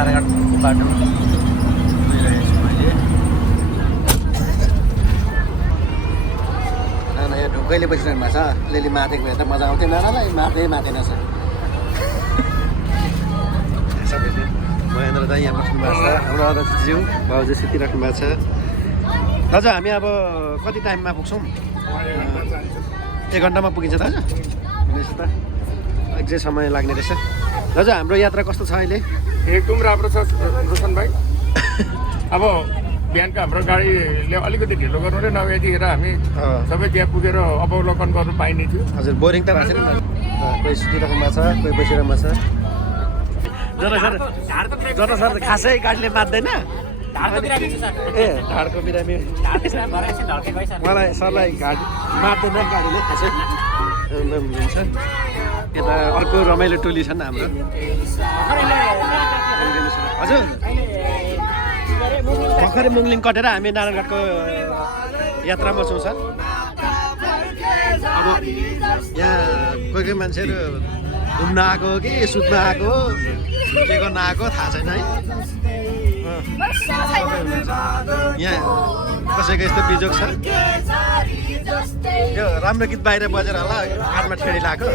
नारायणघाट बाटो गइरहेको छु मैले। नाना यहाँ ढुक्कैले बसिरहनु भएको छ। अलिअलि माथेको भए त मजा आउँथ्यो नानालाई, माथेन छ। महेन्द्र दाइ यहाँ बस्नु भएको छ, हाम्रो अध्यक्षज्यू बाबुजी सुतिराख्नु भएको छ। दाजु हामी अब कति टाइममा पुग्छौँ? 1 घन्टामा पुगिन्छ दाजु? हुनेछ त, एक्जै समय लाग्ने रहेछ। दाजु हाम्रो यात्रा कस्तो छ अहिले? एकदम राम्रो छ रोशन भाइ। अब बिहानको हाम्रो गाडीले अलिकति ढिलो गर्नु र नभए यतिखेर हामी सबै त्यहाँ पुगेर अवलोकन गर्नु पाइने थियो। हजुर बोरिङ त भएको छैन? कोही सुतिराख्नु भएको छ, कोही बसिरहनु भएको छ। जता सर खासै गाडीले मात्दैन। ए ढाडको बिरामी मलाई सरलाई गाडी मार्दैन गाडीले खासै हुन्छ। यता अर्को रमाइलो टोली छन् हाम्रो। हजुर भर्खरै मुङलिङ कटेर हामी नारायणघाटको यात्रामा छौँ सर। अब यहाँ कोही मान्छेहरू घुम्न आएको हो कि सुत्न आएको हो के गर्न आएको थाहा छैन है। यहाँ कसैको यस्तो बिजोग छ। यो राम्रो गीत बाहिर बजेर होला कानमा ठेडी लगाएको।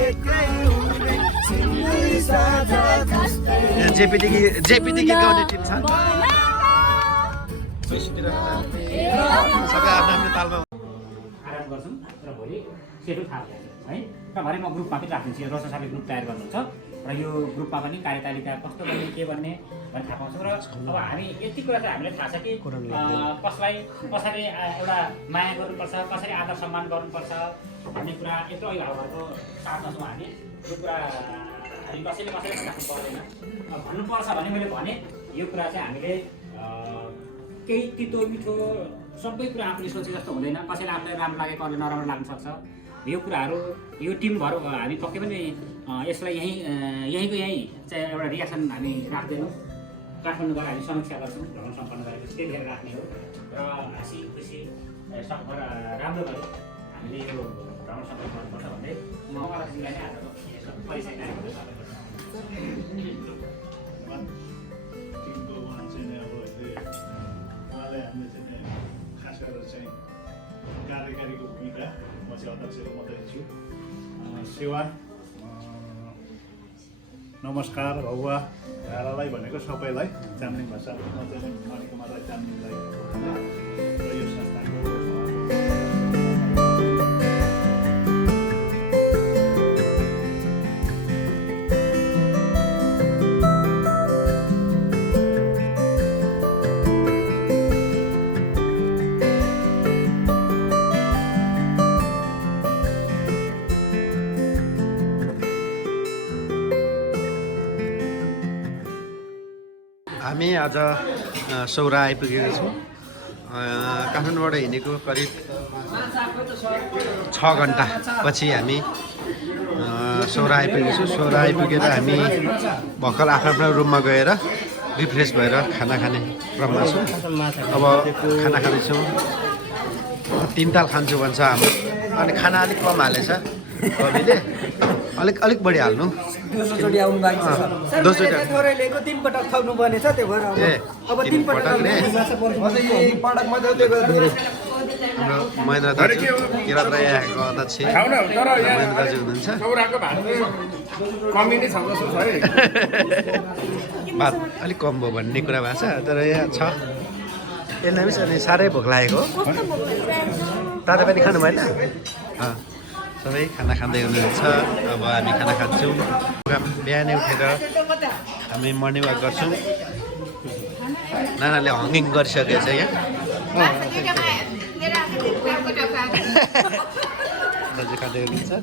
यहाँ जेपिडी गीत गाउने टिम छ। सबै आफ्नो आफ्नो तालमा आराम गर्छौँ र भोलि सेड्युल थाहा हुन्छ है। र भरे म ग्रुपमा पनि राखिदिन्छु। रोशन सरले ग्रुप तयार गर्नुहुन्छ र यो ग्रुपमा पनि कार्यतालिका कस्तो गर्ने के भन्ने भनेर थाहा पाउँछौँ। र अब हामी यति कुरा चाहिँ हामीलाई थाहा छ कि कसलाई कसरी एउटा माया गर्नुपर्छ, कसरी आदर सम्मान गर्नुपर्छ भन्ने कुरा यत्रो अभिभावकहरूको साथमा छौँ हामी। यो कुरा हामी कसैले राख्नु पर्दैन। भन्नुपर्छ भने मैले भने यो कुरा चाहिँ हामीले केही तितो मिठो सबै कुरा आफूले सोचे जस्तो हुँदैन। कसैलाई आफूलाई राम्रो लागेको अरूले नराम्रो लाग्न सक्छ। यो कुराहरू यो टिमभर हामी पक्कै पनि यसलाई यहीँको चाहिँ एउटा रियाक्सन हामी राख्दैनौँ। काठमाडौँ गएर हामी समीक्षा गर्छौँ, भ्रमण सम्पन्न गरेको त्यतिखेर राख्ने हो। र हाँसी खुसी सकभर राम्रो गरी हामीले यो भ्रमण सम्पन्न गर्नुपर्छ भन्दै म अध्यक्षजीलाई नै आजको परिचय हामीले चाहिँ खास गरेर चाहिँ कार्यकारीको भूमिका म चाहिँ अध्यक्षको मात्रै छु। सेवा नमस्कार हौवा धारालाई भनेको सबैलाई चाम्लिङ भाषामा चाहिँ मणिकुमारलाई चाम्लिङलाई र यो संस्थानको हामी आज सौरा आइपुगेको छौँ। काठमाडौँबाट हिँडेको करिब 6 घन्टा पछि हामी सौरा आइपुगेको छौँ। सौरा आइपुगेर हामी भर्खर आफ्नो रुममा गएर रिफ्रेस भएर खाना खाने क्रममा छौँ। अब खाना खाँदैछौँ। 3 ताल खान्छु भन्छ हाम्रो। अनि खाना अलिक कम हालेछ कविले, अलिक बढी हाल्नु। दोस्रोचोटि आउनु बाँकी छ सर। दोस्रोचोटि थोरै लिएको 3 पटक खाउनु पर्ने छ, त्यो भएर अब 3 पटक पटक मात्रै त्यो धेरै। हाम्रो महेन्द्र दाजु किरात राई आएको अध्यक्ष महेन्द्र दाजु हुनुहुन्छ। भात अलिक कम भयो भन्ने कुरा भएको छ, तर यहाँ छ। यसलाई पनि अनि साह्रै भोक लागेको। तातो पानी खानु भएन? सबै खाना खाँदै हुनुहुन्छ। अब हामी खाना खान्छौँ। बिहानै उठेर हामी मर्निङ वाक गर्छौँ। नानाले हङ्गिङ गरिसकेको छ यहाँ। दाजु खाँदै हुनुहुन्छ।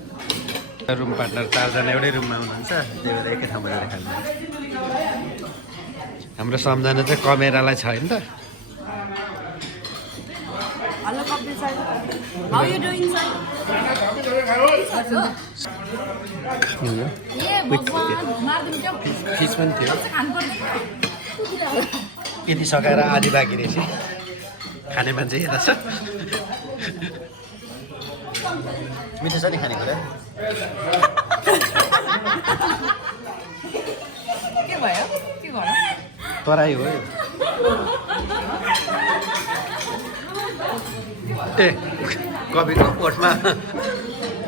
रुम पार्टनर 4 जना एउटै रुममा हुनुहुन्छ, त्यही भएर एकै ठाउँमा गएर खान्छ। हाम्रो सम्झना चाहिँ कमेरालाई छैन त। Hello, Kapil sir. How are you doing, sir? Yeah, fees पनि थियो। यति सकाएर आधी बाँकी रहेछ। खाने मान्छे यता छ। मिठो छ नि खानेकुरा? के भयो? के भयो? तराई हो यो। ए कविको कोटमा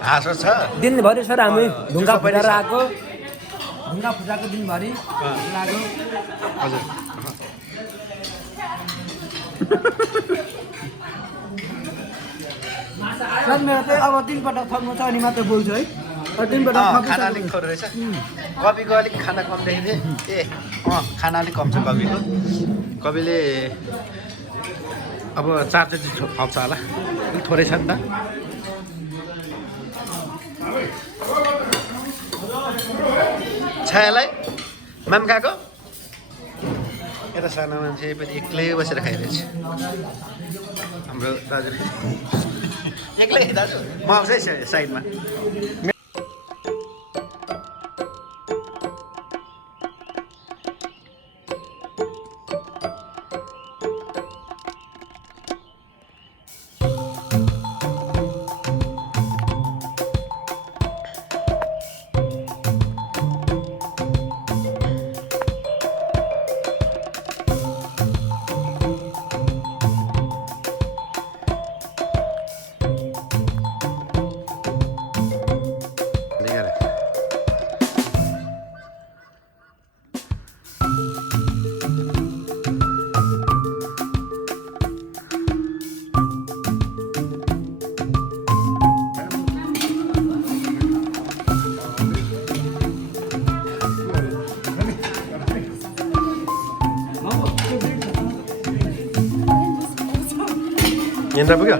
हाँसो छ। दिनभरि सर हामी ढुङ्गा पनि फुटाएर छ। आएको ढुङ्गा फुटाएको दिनभरि लाग्यो। हजुर सर मेरो चाहिँ अब 3 पटक थप्नु छ अनि मात्र बोल्छु है। 3 पटक खाना अलिक थोरै रहेछ। कविको अलिक खाना कम देखेको थिएँ। ए खाना अलिक कम छ कविको। कविले अब 4चोटि थप्छ होला। अलिक थोरै छ नि त। छायालाई माम खाएको यता सानो मान्छे पनि एक्लै बसेर खाइरहेछ हाम्रो दाजुले। एक्लै दाजु म आउँछु है साइडमा। यिनीहरू पुग्यो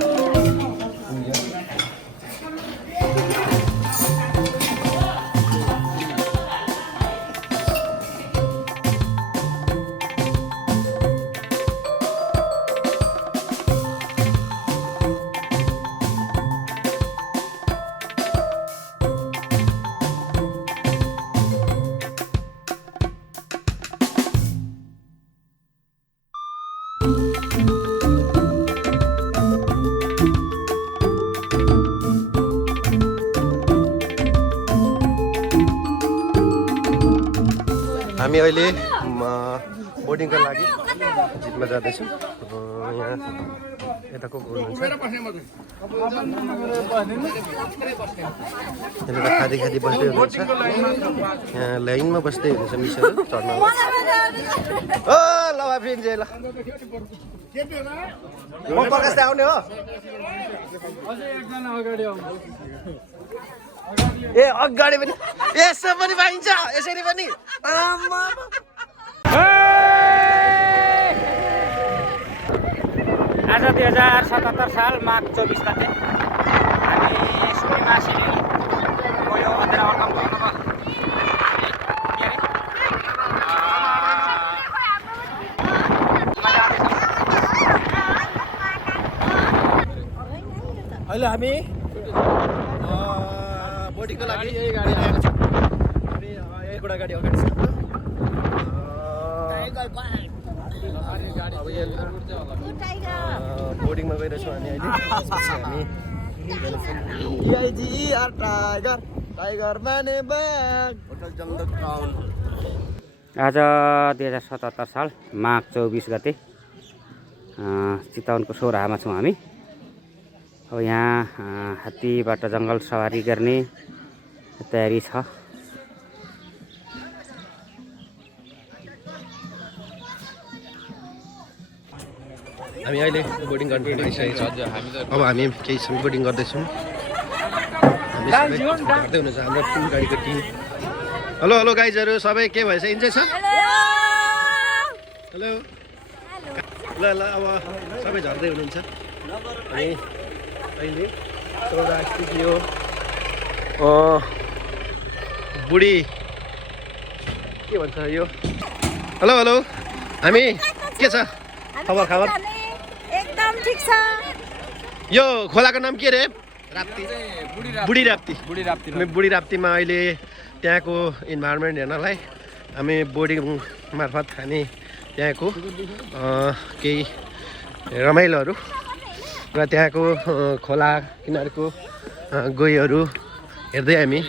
हामी अहिले बोर्डिङको लागि जिपमा जाँदैछौँ। यहाँ यता को हुनुहुन्छ यहाँनिर खाँदी खाँदी बस्दै हुनुहुन्छ। यहाँ लाइनमा बस्दै हुनुहुन्छ मिसहरू चढ्न। ओ ल फ्रेन्ड ल म प्रकाश आउने हो। ए अगाडि पनि यसो पनि पाइन्छ यसरी पनि। आज 2077 साल माघ 24 गते हामी सुनिमा सिरियल गयो अधेरा वेलकम गर्नुभयो। अहिले हामी बोर्डिङको लागि यही गाडी आएको छ। अनि एउटा गाडी अगाडि छ। अब यो बोर्डिङमा गइरहेछौँ हामी अहिले। हामी टाइगर माने बाग होटल जमदक टाउन। आज 2077 साल माघ 24 गते चितवनको सौराहामा छौँ हामी। अब यहाँ हात्तीबाट जङ्गल सवारी गर्ने तयारी छ। हामी अहिले बोर्डिङ गर्नु आइसकेको छ। अब हामी केही समय बोर्डिङ गर्दैछौँ। हामी सबै गर्दै हुनुहुन्छ हाम्रो फुल गाडीको टिम। हेलो हेलो गाइजहरू सबै के भएछ इन्जोय छ? हेलो ल ल अब सबै झर्दै हुनुहुन्छ। अनि अहिले सौरा स्टुडियो बुढी के भन्छ यो। हेलो हेलो हामी के छ खबर खबर? एकदम ठिक छ। यो खोलाको नाम के रे? राप्ती। बुढी राप्ती। बुढी राप्तीमा अहिले त्यहाँको इन्भाइरोमेन्ट हेर्नलाई हामी बोर्डिङ मार्फत हामी त्यहाँको केही रमाइलोहरू र त्यहाँको खोला किनारको गइहरू हेर्दै हामी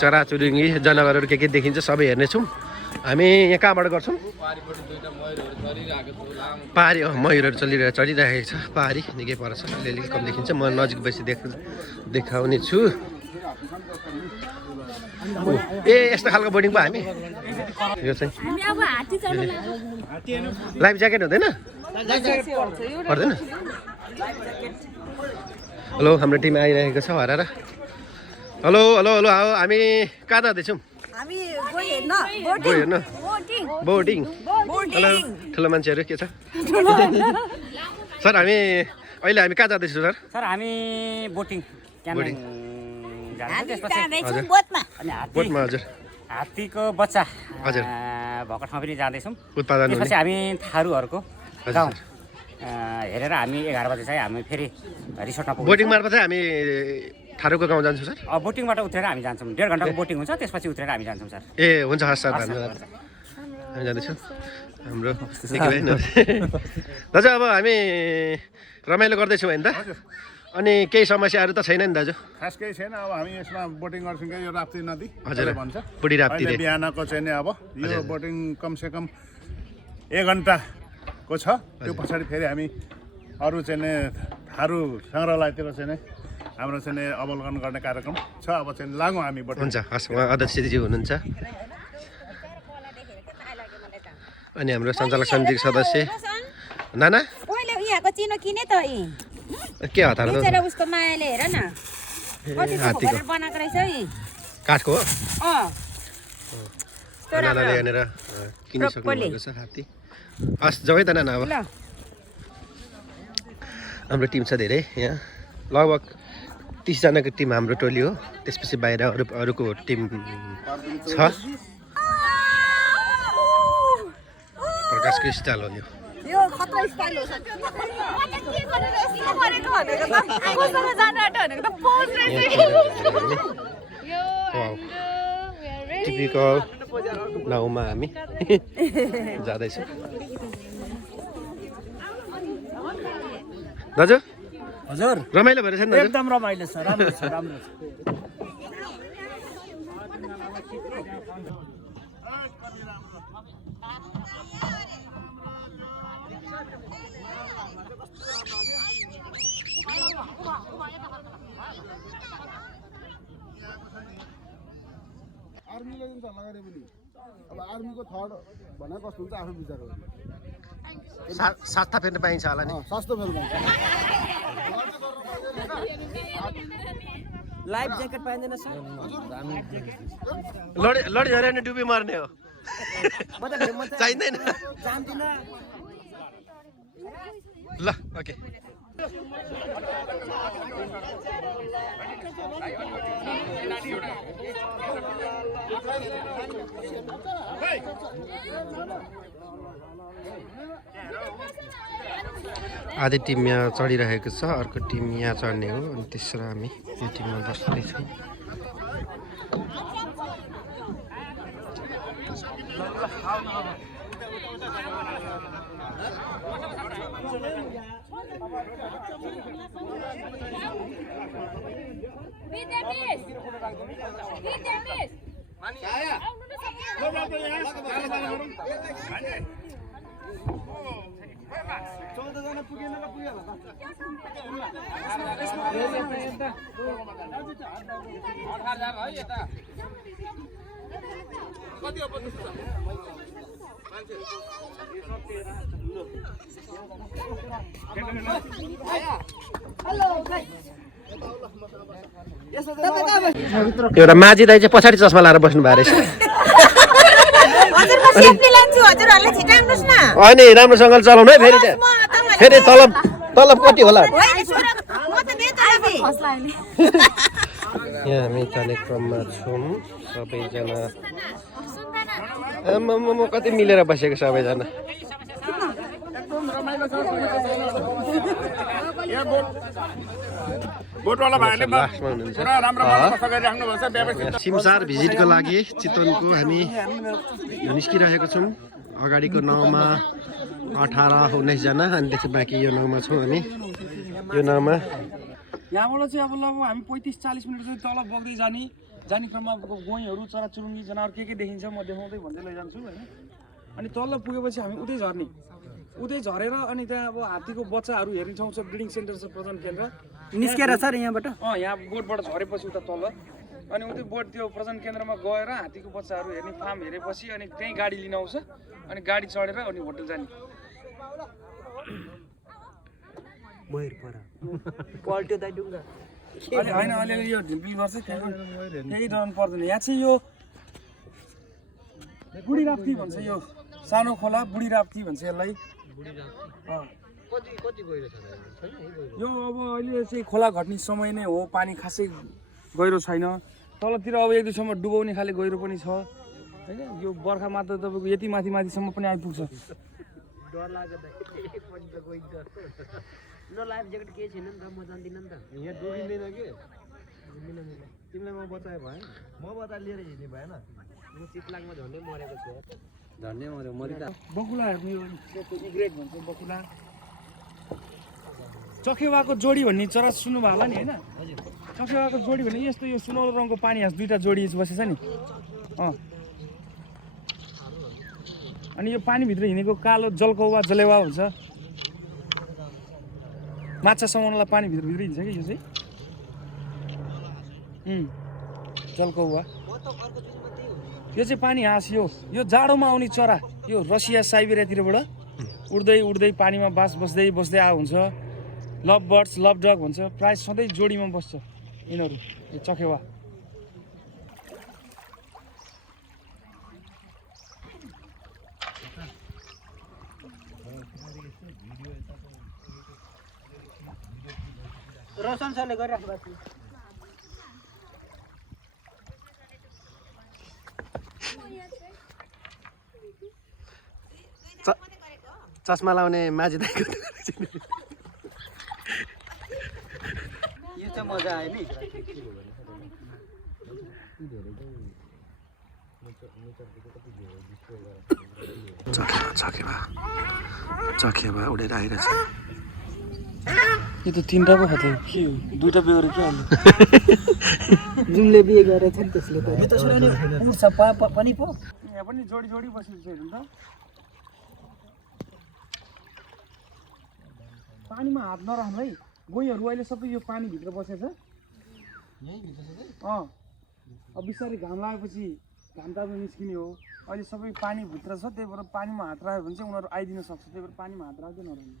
चराचुरुङ्गी जनावरहरू के देखिन्छ सबै हेर्नेछौँ। हामी यहाँ कहाँबाट गर्छौँ पहाडी मयूरहरू चढिरहेको छ पहाडी निकै पर छ अलिअलि कम देखिन्छ म नजिक बसी देखाउने छु ए यस्तो खालको बोर्डिङ पो हामी यो चाहिँ लाइफ ज्याकेट हुँदैन पर्दैन हेलो हाम्रो टिम आइरहेको छ हराएर हेलो हेलो हेलो हामी कहाँ जाँदैछौँ हेर्न बोर्डिङ हेलो ठुलो मान्छेहरू के छ सर हामी अहिले हामी कहाँ जाँदैछौँ सर सर हामी बोटिङ बोटिङ बोटमा हजुर हात्तीको बच्चा हजुर भएको ठाउँ पनि जाँदैछौँ उत्पादन त्यसपछि हामी थारूहरूको हजुर गाउँ हेरेर हामी 11 बजे चाहिँ हामी फेरि रिसोर्टमा पुग्छौँ बोटिङ मार्फत चाहिँ हामी थारूको गाउँ जान्छौँ सर बोटिङबाट उत्रेर हामी जान्छौँ 1.5 घन्टाको बोटिङ हुन्छ त्यसपछि उत्रेर हामी जान्छौँ सर ए हुन्छ हस् सर धन्यवाद हामी जाँदैछौँ हाम्रो दाजु अब हामी रमाइलो गर्दैछौँ होइन त अनि केही समस्याहरू त छैन नि दाजु खास केही छैन अब हामी यसमा बोटिङ गर्छौँ कि यो राप्ती नदी हजुर भन्छ बुढी राप्ती अहिले बिहानको चाहिँ नि अब यो बोटिङ कमसेकम 1 घन्टाको छ त्यो पछाडि फेरि हामी अरू चाहिँ नि थारू सङ्ग्रहालयतिर चाहिँ नि हाम्रो चाहिँ नि अवलोकन गर्ने कार्यक्रम छ अब चाहिँ लागौँ हामी बोटिङ हुन्छ हस् उहाँ अध्यक्षजी हुनुहुन्छ अनि हाम्रो सञ्चालक समितिको सदस्य नाना पहिले यहाँको चिनो किने त के हतार बिचरा उसको मायाले हेर न कति हात्तीको बनाएको रहेछ है काठको हो अँ नानाले यहाँनिर किनिसक्नु भएको छ हात्ती हस् जाउँ है त नाना अब हाम्रो टिम छ धेरै यहाँ लगभग 30 जनाको टिम हाम्रो टोली हो त्यसपछि बाहिर अरूको टिम छ प्रकाशको स्टाइल हो यो खतरा स्टाइल हो सर के गरेर यस्तो गरेको भनेको त कोसँग जानु आँट भनेको त पोज रहेछ टिपिकल नाउँमा हामी जाँदैछौँ दाजु हजुर रमाइलो भइरहेछ नि दाजु एकदम रमाइलो छ राम्रो छ राम्रो छ आर्मीले जुन सल्लाह गरे पनि अब आर्मीको थर्ड भनेर कस्तो हुन्छ आफ्नो विचार हो सास्ता फेर्न पाइन्छ होला नि सस्तो फेर्नु लाइफ ज्याकेट पाइँदैन सर लडी झऱ्यो भने डुबी मर्ने हो चाहिँदैन जान्दिनँ ल ओके आधी टिम यहाँ चढिरहेको छ अर्को टिम यहाँ चढ्ने हो अनि तेस्रो हामी यो टिममा बस्दैछौँ एउटा माझी दाइ चाहिँ पछाडि चस्मा लाएर बस्नु भएको रहेछ अनि राम्रोसँगले चलाउनु है फेरि चाहिँ फेरि तलब कति होला यहाँ हामी जाने क्रममा छौँ सबैजना म कति मिलेर बसेको सबैजना सिमसार भिजिटको लागि चितवनको हामी निस्किरहेको छौँ अगाडिको नाउँमा 18-19 जना अनि त्यसपछि बाँकी यो नाउँमा छौँ हामी यो नाउँमा यहाँबाट चाहिँ अब लगभग हामी 35-40 मिनट चाहिँ तल बग्दै जाने जाने क्रममा गोहीहरू चराचुरुङ्गी जनावर के देखिन्छ म देखाउँदै भन्दै लैजान्छु होइन। अनि तल पुगेपछि हामी उतै झर्ने, उतै झरेर अनि त्यहाँ अब हात्तीको बच्चाहरू हेर्ने ठाउँ छ, ब्रिडिङ सेन्टर छ, प्रजनन केन्द्र निस्केर सर यहाँबाट यहाँ बोटबाट झरेपछि उता तल अनि उतै बोट त्यो प्रजनन केन्द्रमा गएर हात्तीको बच्चाहरू हेर्ने फार्म हेरेपछि अनि त्यहीँ गाडी लिन आउँछ अनि गाडी चढेर अनि होटल जाने। अनि होइन अलिअलि यो ढिम्पिल गर्छ केही डराउनु पर्दैन। यहाँ चाहिँ यो बुढी राप्ती भन्छ, यो सानो खोला बुढी राप्ती भन्छ यसलाई। यो अब अहिले चाहिँ खोला घट्ने समय नै हो, पानी खासै गहिरो छैन। तलतिर अब 1-2 सम्म डुबाउने खाले गहिरो पनि छ होइन। यो बर्खामा त तपाईँको यति माथि माथिसम्म पनि आइपुग्छ। डर लाग्दा ल लाइफ ज्याकेट केही छैन नि त, म जान्दिनँ नि त। यहाँ डुबिँदैन के तिमीलाई म बचाए भएन, म बचा लिएर हिँड्ने भएन। म चितलाङमा झन्डै मरेको छु, झन्डै मऱ्यो मरिदा। बकुला हेर्नु, यो इग्रेट भन्छ बकुला। चखेवाको जोडी भन्ने चरा सुन्नुभयो होला नि होइन। चखेवाको जोडी भन्ने यस्तो यो सुनौलो रङको पानी हाँस 2टा जोडी बसेछ नि। अनि यो पानीभित्र हिँडेको कालो जलकौवा जलेवा हुन्छ। माछा समाउनलाई पानीभित्र हिँड्छ कि यो चाहिँ जलकौवा। यो चाहिँ पानी हाँस, यो जाडोमा आउने चरा। यो रसिया साइबेरियातिरबाट उड्दै उड्दै पानीमा बास बस्दै बस्दै आ हुन्छ। लभ बर्ड्स, लभ डग भन्छ, प्राय सधैँ जोडीमा बस्छ यिनीहरू, यो चखेवा। रोशन सरले गरिराख्नु भएको चस्मा लाउने माझी दाइको यो चाहिँ मजा आयो नि। चखेवा उडेर आइरहेछ। यो त 3टा पो खायो के हो, 2टा बिहे गरेर के हाल्नु। जुनले बिहे गरेछ नि त्यसले त। यो त सुनाउने उड्छ पनि पो। यहाँ पनि जोडी जोडी बसेको छ हेर्नु त। पानीमा हात नराख्नु है, गोहीहरू अहिले सबै यो पानीभित्र बसेछ। अब बिस्तारै घाम लागेपछि घाम तातो निस्किने हो। अहिले सबै पानीभित्र छ, त्यही भएर पानीमा हात राख्यो भने चाहिँ उनीहरू आइदिन सक्छ, त्यही भएर पानीमा हात राख्दै नराख्नु।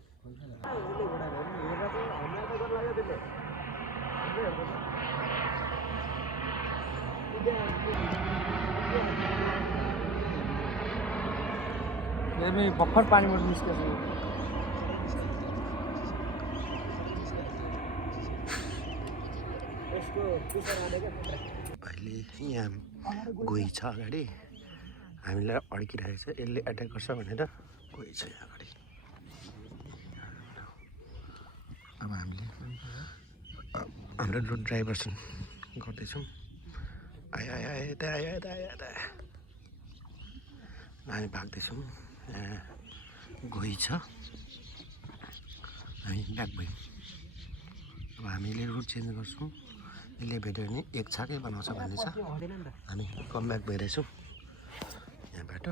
हेर्नु भर्खर पानीबाट निस्केछ। अहिले यहाँ गोही छ अगाडि, हामीलाई अड्किरहेको छ, यसले एट्याक गर्छ भनेर गोही छ यहाँ अगाडि। अब हामीले हाम्रो रुट ड्राइभरसन गर्दैछौँ। आयो आयो आयो यता आयो यता आयो यता। हामी भाग्दैछौँ, यहाँ गोही छ, हामी ब्याक भयौँ। अब हामीले रुट चेन्ज गर्छौँ, यसले भेट्यो भने एक छाकै बनाउँछ भन्ने छ। हामी कम ब्याक भइरहेछौँ यहाँबाट।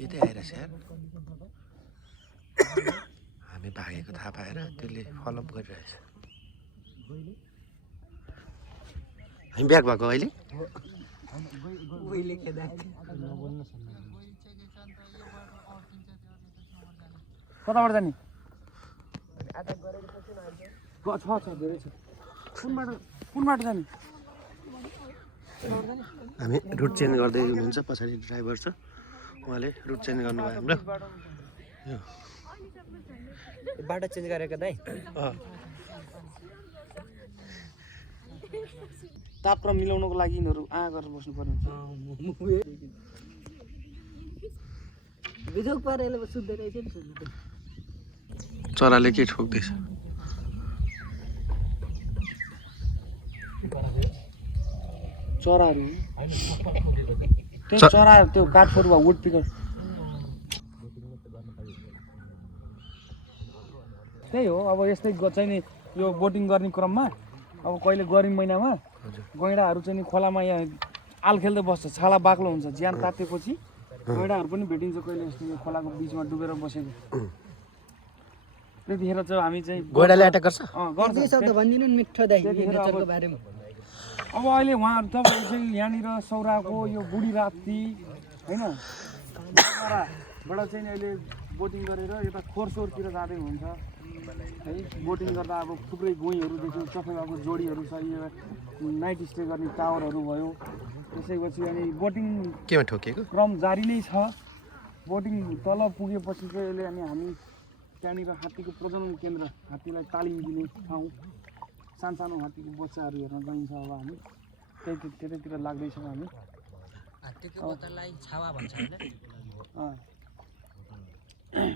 यतै आइरहेछ यार, हामी भागेको थाहा पाएर त्यसले फलोअप गरिरहेछ। हामी ब्याक भएको अहिले। कताबाट जाने? छ धेरै छ। कुन बाटो जाने? हामी रुट चेन्ज गर्दै हुनुहुन्छ, पछाडि ड्राइभर छ, उहाँले रुट चेन्ज गर्नुभयो हाम्रो। बाटो चेन्ज गरेको दाइ। तापक्रम मिलाउनको लागि यिनीहरू गरेर बस्नु पर्ने हुन्छ। बिजोक पारेर सुत्दै रहेछ नि। चराले के ठोक्दैछ? चराहरू त्यो चरा त्यो काठफोरुवा वुड पिकर त्यही हो। अब यस्तै चाहिँ नि यो बोटिङ गर्ने क्रममा अब कहिले गर्मी महिनामा गैँडाहरू चाहिँ नि खोलामा यहाँ आल खेल्दै बस्छ, छाला बाक्लो हुन्छ, ज्यान तातेपछि गैँडाहरू पनि भेटिन्छ कहिले यस्तो यो खोलाको बिचमा डुबेर बसेको। त्यतिखेर चाहिँ हामी चाहिँ गैँडाले एट्याक गर्छ? गर्छ। शब्द भनिदिनु नि मिठो दाइ नेचरको बारेमा। अब अहिले उहाँहरू तपाईँहरू चाहिँ यहाँनिर सौराको यो बुढी राप्ती होइन बाट चाहिँ नि अहिले बोटिङ गरेर यता खोरसोरतिर जाँदै हुन्छ है। बोटिङ गर्दा अब थुप्रै गोइहरू देख्यो, चफेवाको जोडीहरू छ, यो नाइट स्टे गर्ने टावरहरू भयो। त्यसैपछि अनि बोटिङ केमा ठोकिएको? क्रम जारी नै छ। बोटिङ तल पुगेपछि चाहिँ अहिले अनि हामी त्यहाँनिर हात्तीको प्रजनन केन्द्र, हात्तीलाई तालिम दिने ठाउँ, सानसानो हात्तीको बच्चाहरू हेर्न गइन्छ। अब हामी त्यतैतिर लाग्दैछौँ हामी। हात्तीको बच्चालाई छावा भन्छ होइन?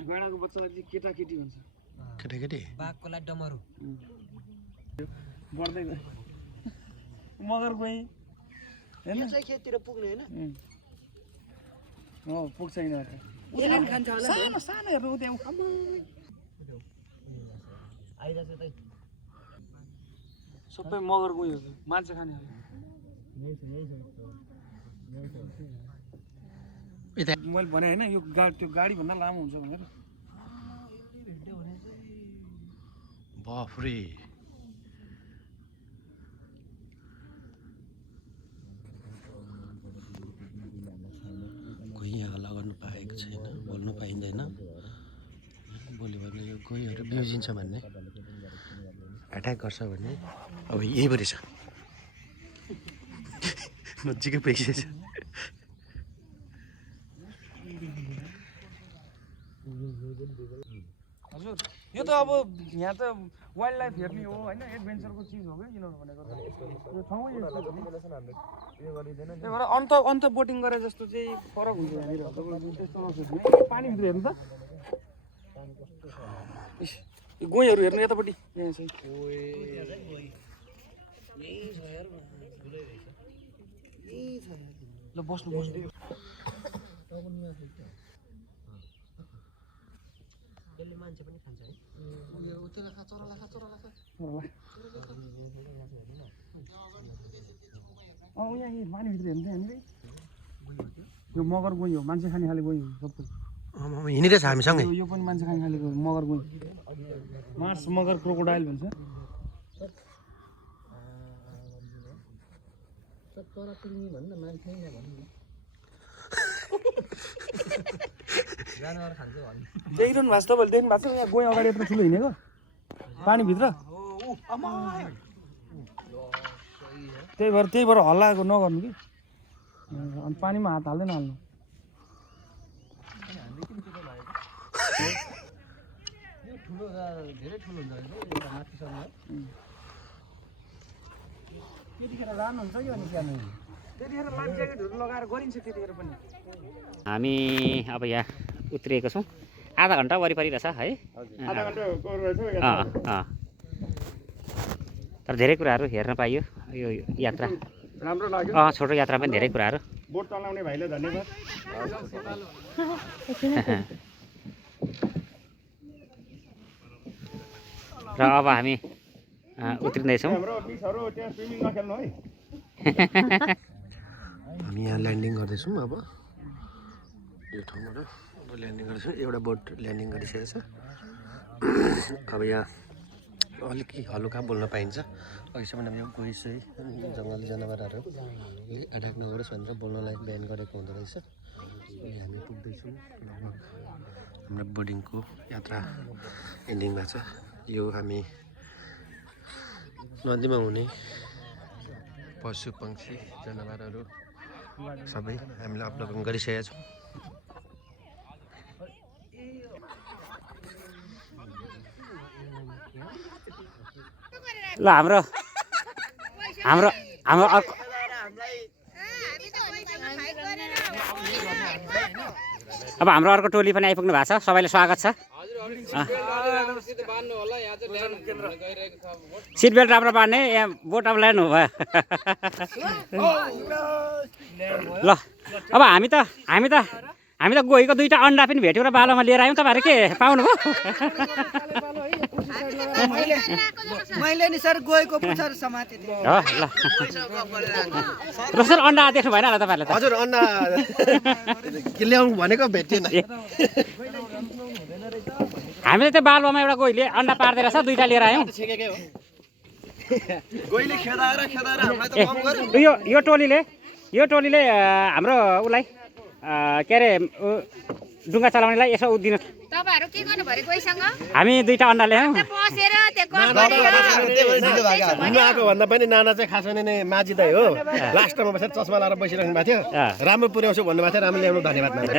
गैँडाको बच्चालाई चाहिँ केटाकेटी भन्छ। केटाकेटी? बाघको लागि डमरू। बढ्दै गयो मगर गएँ होइन? यसलाई खेततिर पुग्ने होइन? हो पुग्छ यिनीहरू त। एलियन खान्छ होला। सानो सानो हेर्नु त्यहाँ सबै मगर गयो, मान्छे खाने मैले भने होइन यो त्यो गाडीभन्दा लामो हुन्छ भनेर। बाफ्रे कोही यहाँ लगाउनु पाएको छैन, बोल्नु पाइँदैन। बोल्यो भने यो गोहीहरू बिउजिन्छ भन्ने, एट्याक गर्छ भन्ने। अब यहीँभरि छ, नजिकै पैसा छ। हजुर यो त अब यहाँ त वाइल्ड लाइफ हेर्ने हो होइन, एडभेन्चरको चिज हो क्या यिनीहरू भनेको त। यो ठाउँ त्यही भएर अन्त बोटिङ गरे जस्तो चाहिँ फरक हुन्छ यहाँनिर। तपाईँको त्यस्तो नसोच्नु, पानीभित्र हेर्नु त, गोहीहरू हेर्नु यतापट्टि यहाँ चाहिँ। ल बस्नु बस्नु। मान्छे पनि खान्छ है? यहाँ पानीभित्र हेर्नु चाहिँ हामीले यो मगर गोही हो, मान्छे खाने खाले गोही हो सबै। हिँडिरहेछ हामीसँगै। यो पनि मान्छे खाने खाले मगर गोही, मार्स मगर क्रोकोडाइल भन्छ। जनावर खान्छ भन्नु देखिरहनु भएको छ तपाईँले, देख्नु भएको छ यहाँ गोही अगाडि यत्रो ठुलो हिँडेको पानीभित्र। त्यही भएर हल्लाएको नगर्नु कि, अनि पानीमा हात हाल्दै नहाल्नु। यो ठुलो धेरै ठुलो हुन्छ होइन माथिसम्म। त्यतिखेर जानुहुन्छ कि अनि जानु? त्यतिखेर लाइफ ज्याकेटहरू लगाएर गरिन्छ त्यतिखेर पनि। हामी अब यहाँ उत्रिएको छौँ, आधा घन्टा वरिपरि रहेछ है। आधा घन्टाको रहेछ। तर धेरै कुराहरू हेर्न पाइयो यो यात्रा, राम्रो लाग्यो। छोटो यात्रा पनि धेरै कुराहरू। बोट चलाउने भाइलाई धन्यवाद। र अब हामी उत्रिँदैछौँ। हाम्रो बिचहरू त्यहाँ स्विमिङ नखेल्नु है। हामी यहाँ ल्यान्डिङ गर्दैछौँ। अब यो ठाउँबाट अब ल्यान्डिङ गर्दैछौँ। एउटा बोट ल्यान्डिङ गरिसकेको छ। अब यहाँ अलिकति हलुका बोल्न पाइन्छ। अहिलेसम्म अब यो गोही चाहिँ जङ्गली जनावरहरूले एट्याक नगरोस् भनेर बोल्नलाई बिहान गरेको हुँदो रहेछ। अहिले हामी पुग्दैछौँ, हाम्रो बोर्डिङको यात्रा एन्डिङमा छ। यो हामी नदीमा हुने पशु पक्षी जनावरहरू सबै हामीले अवलोकन गरिसकेका छौँ। ल हाम्रो अर्को अब हाम्रो अर्को टोली पनि आइपुग्नु भएको छ। सबैले स्वागत छ। सिट बेल्ट राम्रो बाँध्ने, यहाँ बोट अब ल्यान्ड भयो। ल अब हामी त गोहीको 2टा अन्डा पनि भेट्यौँ र बालोमा लिएर आयौँ। तपाईँहरू के पाउनुभयो? मैले नि सर गएको पुच्छर समाते थिएँ। हो ल रोशन अन्डा देख्नु भएन होला तपाईँहरूले त हजुर अन्डा ल्याउनु भनेको भेटिएन। हामीले त बालुवामा एउटा गोहीले अन्डा पार्दै रहेछ 2टा लिएर आयौँ। गोइले खेदाएर हामीलाई त कम गर्यो। यो टोलीले हाम्रो उसलाई के अरे डुङ्गा चलाउनेलाई यसो दिनु। तपाईहरु के गर्नु भरे कोहीसँग हामी 2टा अन्डा ल्यायौँ। बसेर त्यो हुनु आएको भन्दा पनि नाना चाहिँ खास नै माझी दाइ हो। लास्टमा बसेर चस्मा लाएर बसिराख्नु भएको थियो। राम्रो पुर्याउँछु भन्नुभएको थियो। राम्रो ल्याउनु धन्यवाद मान्छु।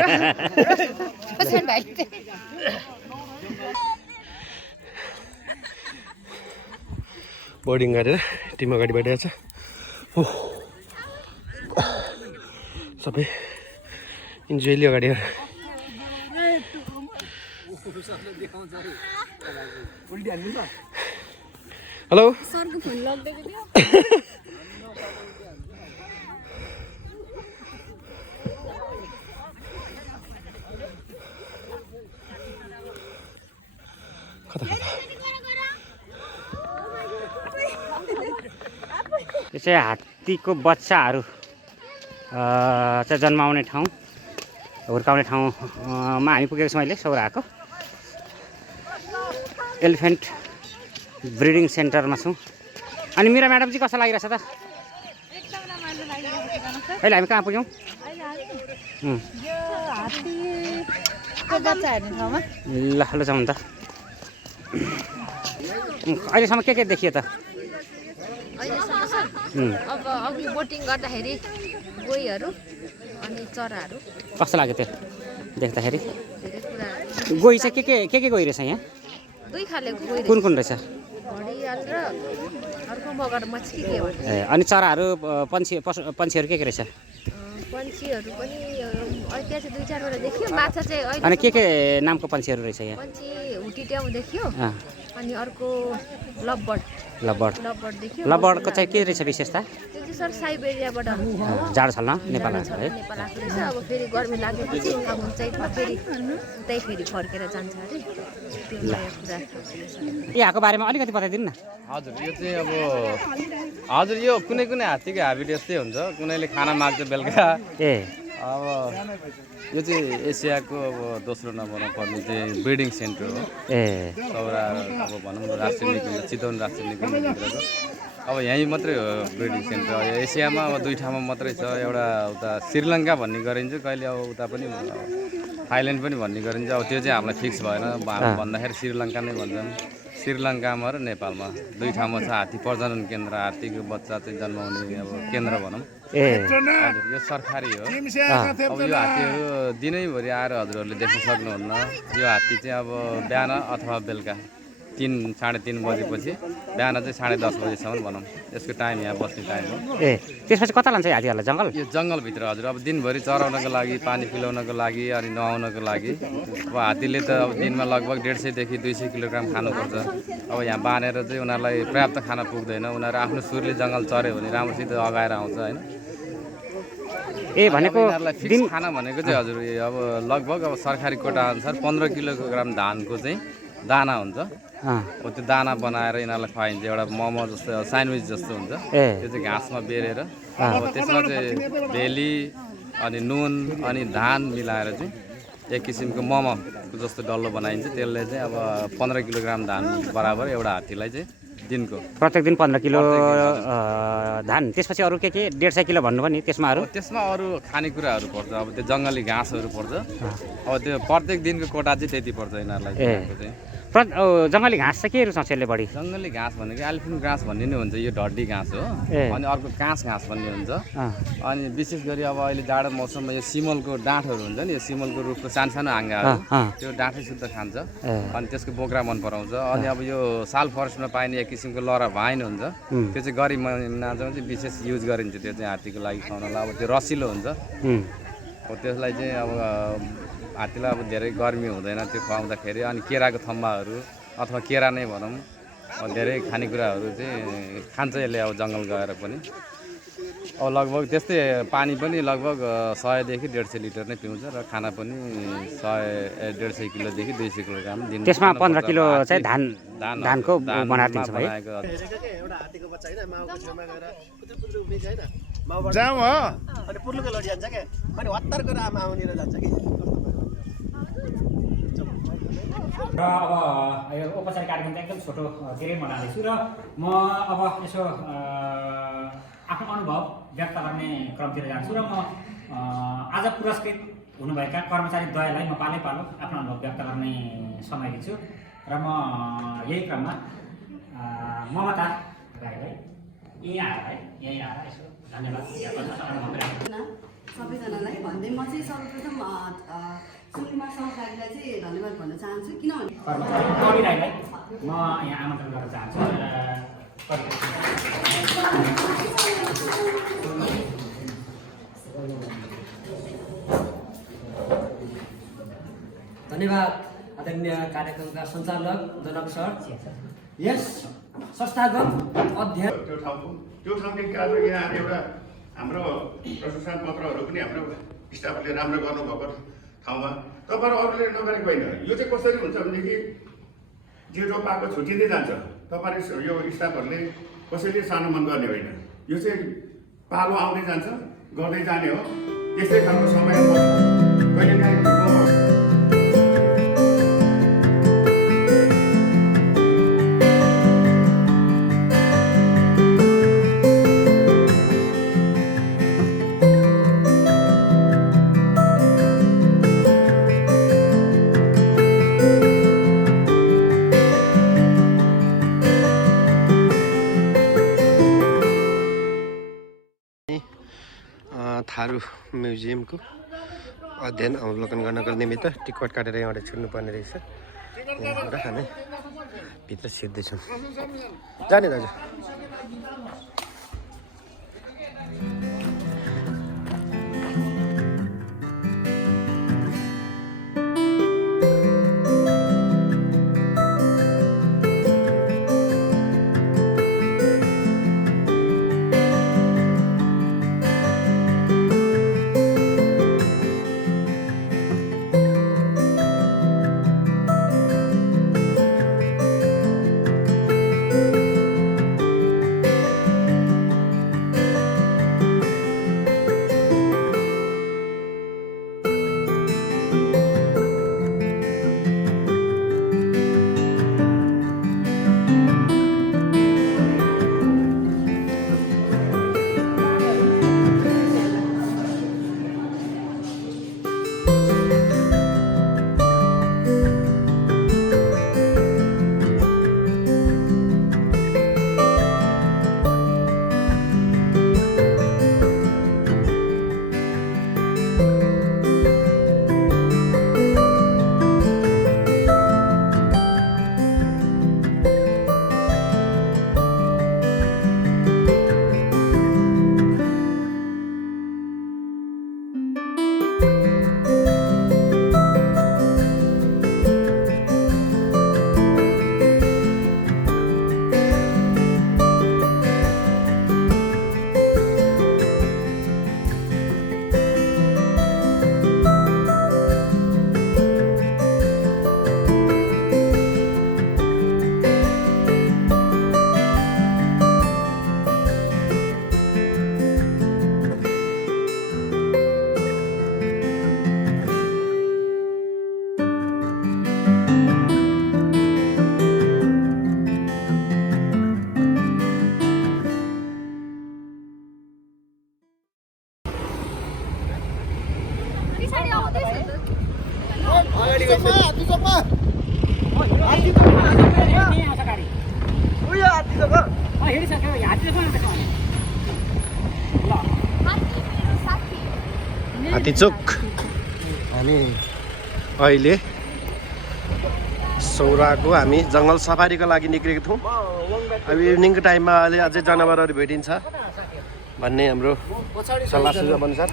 बोर्डिङ गरेर टिम अगाडि बढिरहेको छ। सबै इन्जोयली अगाडि हेलो सरको फोन लगिदिएको थियो। यो चाहिँ हात्तीको बच्चाहरू चाहिँ जन्माउने ठाउँ हुर्काउने ठाउँमा हामी पुगेको छौँ अहिले सौराहाको एलिफेन्ट ब्रिडिङ सेन्टरमा छौँ। अनि मिरा म्याडम चाहिँ कस्तो लागिरहेछ त? अहिले हामी कहाँ पुग्यौँ? ल ल जाउँ त। अहिलेसम्म के देखियो त? अब अघि बोटिङ गर्दाखेरि गोहीहरू अनि चराहरू कस्तो लाग्यो त्यो देख्दाखेरि? धेरै कुरा गोही चाहिँ के गोही रहेछ यहाँ? 2 खालेको गोही कुन कुन रहेछ? घडियाल र अर्को मगर मछली के भन्छ। ए अनि चराहरू पन्छीहरू के रहेछ? पन्छीहरू पनि त्यहाँ चाहिँ 2-4वटा देखियो। माछा चाहिँ अहिले अनि के नामको पन्छीहरू रहेछ यहाँ? पन्छी हुटिट्याउ देखियो अनि अर्को लबबर्ड देखियो। लबबर्डको चाहिँ के रहेछ विशेषता? त्यो चाहिँ सर साइबेरियाबाट जाडो छल्न नेपाल आएको है। नेपाल आएको रहेछ। अब फेरि गर्मी लागेपछि फागुन चैतमा फेरि उतै फेरि फर्केर जान्छ अरे। त्यो नयाँ कुरा यहाँको बारेमा अलिकति बताइदिनु न। हजुर यो चाहिँ अब हजुर यो कुनै हात्तीको ह्याबिट यस्तै हुन्छ। कुनैले खाना माग्छ बेलुका। अब यो चाहिँ एसियाको अब दोस्रो नम्बरमा पर्ने चाहिँ ब्रिडिङ सेन्टर हो। सौरा अब भनौँ राष्ट्रिय निकुञ्ज चितवन राष्ट्रिय निकुञ्जभित्रको अब यहीँ मात्रै हो ब्रिडिङ सेन्टर। एसियामा अब 2 ठाउँमा मात्रै छ। एउटा उता श्रीलङ्का भन्ने गरिन्छ, कहिले अब उता पनि थाइल्यान्ड पनि भन्ने गरिन्छ। अब त्यो चाहिँ हामीलाई फिक्स भएन। हामी भन्दाखेरि श्रीलङ्का नै भन्छन्। श्रीलङ्कामा र नेपालमा 2 ठाउँमा छ हात्ती प्रजनन केन्द्र। हात्तीको बच्चा चाहिँ जन्माउने अब केन्द्र भनौँ। हजुर यो सरकारी हो। अब यो हात्तीहरू दिनैभरि आएर हजुरहरूले देख्न सक्नुहुन्न। यो हात्ती चाहिँ अब बिहान अथवा बेलुका 3-3:30 बजेपछि बिहान चाहिँ 10:30 बजेसम्म भनौँ यसको टाइम यहाँ बस्ने टाइम हो। त्यसपछि कता लान्छ हात्तीहरूलाई? जङ्गल? यो जङ्गलभित्र हजुर अब दिनभरि चराउनको लागि, पानी पिलाउनको लागि अनि नुहाउनको लागि। अब हात्तीले त अब दिनमा लगभग 150 देखि 200 किलोग्राम खानुपर्छ। अब यहाँ बाँधेर चाहिँ उनीहरूलाई पर्याप्त खाना पुग्दैन। उनीहरू आफ्नो सुरले जङ्गल चऱ्यो भने राम्रोसित अगाएर आउँछ होइन। भनेको फिक्स खाना भनेको चाहिँ हजुर अब लगभग अब सरकारी कोटा अनुसार 15 किलोग्राम धानको चाहिँ दाना हुन्छ। हो त्यो दाना बनाएर यिनीहरूलाई खुवाइन्छ। एउटा मोमो जस्तो स्यान्डविच जस्तो हुन्छ। त्यो चाहिँ घाँसमा बेरेर अब त्यसमा चाहिँ भेली अनि नुन अनि धान मिलाएर चाहिँ एक किसिमको मोमोको जस्तो डल्लो बनाइन्छ। त्यसले चाहिँ अब 15 किलोग्राम धान बराबर एउटा हात्तीलाई चाहिँ दिनको प्रत्येक दिन 15 किलो धान। त्यसपछि अरू के 150 किलो भन्नुभयो नि त्यसमा अरू खानेकुराहरू पर्छ। अब त्यो जङ्गली घाँसहरू पर्छ। अब त्यो प्रत्येक दिनको कोटा चाहिँ त्यति पर्छ यिनीहरूलाई चाहिँ। जङ्गली घाँस चाहिँ के रुचाउँछ यसले बढी? जङ्गली घाँस भनेको एलिफेन्ट घाँस भन्ने नै हुन्छ। यो ढड्डी घाँस हो। अनि अर्को काँस घाँस भन्ने हुन्छ। अनि विशेष गरी अब अहिले जाडो मौसममा यो सिमलको डाँठहरू हुन्छ नि, यो सिमलको रुखको सानो हाँगाहरू त्यो डाँठै शुद्ध खान्छ। अनि त्यसको बोक्रा मन पराउँछ। अनि अब यो साल फरेस्टमा पाइने एक किसिमको लरा भाइन हुन्छ। त्यो चाहिँ गरिब महिनामा चाहिँ विशेष युज गरिन्छ। त्यो चाहिँ हात्तीको लागि खुवाउनलाई अब त्यो रसिलो हुन्छ। अब त्यसलाई चाहिँ अब हात्तीलाई अब धेरै गर्मी हुँदैन त्यो खुवाउँदाखेरि। अनि केराको थम्बाहरू अथवा केरा नै भनौँ धेरै खानेकुराहरू चाहिँ खान्छ यसले अब जङ्गल गएर पनि। अब लगभग त्यस्तै पानी पनि लगभग 100 देखि 150 लिटर नै पिउँछ र खाना पनि 100-150 किलोदेखि 200 किलोग्राम दिन त्यसमा 15 किलो चाहिँ धानको बनाएर दिन्छ भाइ। एउटा हात्तीको बच्चा होइन माउको छेउमा गएर पुत्रुक पुत्रुक उभिन्छ होइन माउबाट जाउँ हो अनि पुर्लुको लडिजान्छ क्या अनि हतार गरेर आमा आउनेर जान्छ कि र अब यो औपचारिक कार्यक्रम चाहिँ एकदम छोटो धेरै मनाउँदैछु र म अब यसो आफ्नो अनुभव व्यक्त गर्ने क्रमतिर जान्छु र म आज पुरस्कृत हुनुभएका कर्मचारी द्वयलाई म पालै पालो आफ्नो अनुभव व्यक्त गर्ने समय दिन्छु र म यही क्रममा ममता राईलाई यहीँ आएर यसो धन्यवाद ज्ञापन सबैजनालाई भन्दै म चाहिँ सर्वप्रथम सुनिमा सहकारीलाई चाहिँ धन्यवाद भन्न चाहन्छु किनभने कर्मचारी कवि राईलाई म यहाँ आमन्त्रण गर्न चाहन्छु धन्यवाद आदरणीय कार्यक्रमका सञ्चालक जनक सर। यस संस्थागत अध्ययन त्यो ठाउँदेखि आज यहाँ एउटा हाम्रो प्रशासन पत्रहरू पनि हाम्रो स्टाफले राम्रो गर्नुभएको ठाउँमा तपाईँहरू अरूले नगरेको होइन। यो चाहिँ कसरी हुन्छ भनेदेखि जे जो पाएको छुट्टिँदै जान्छ। तपाईँहरू यो स्टाफहरूले कसैले सानुमान गर्ने होइन। यो चाहिँ पालो आउँदै जान्छ गर्दै जाने हो। त्यस्तै खालको समय कहिलेकाहीँ थारू म्युजियमको अध्ययन अवलोकन गर्नको निमित्त टिकट काटेर यहाँबाट छिर्नुपर्ने रहेछ। यहाँबाट हामी भित्र छिर्दैछौँ। जाने दाजु हात्तीचोक हामी अहिले सौराको हामी जङ्गल सफारीको लागि निक्लेको थियौँ। अब इभिनिङको टाइममा अहिले अझै जनावरहरू भेटिन्छ भन्ने हाम्रो सल्लाह सुझाव अनुसार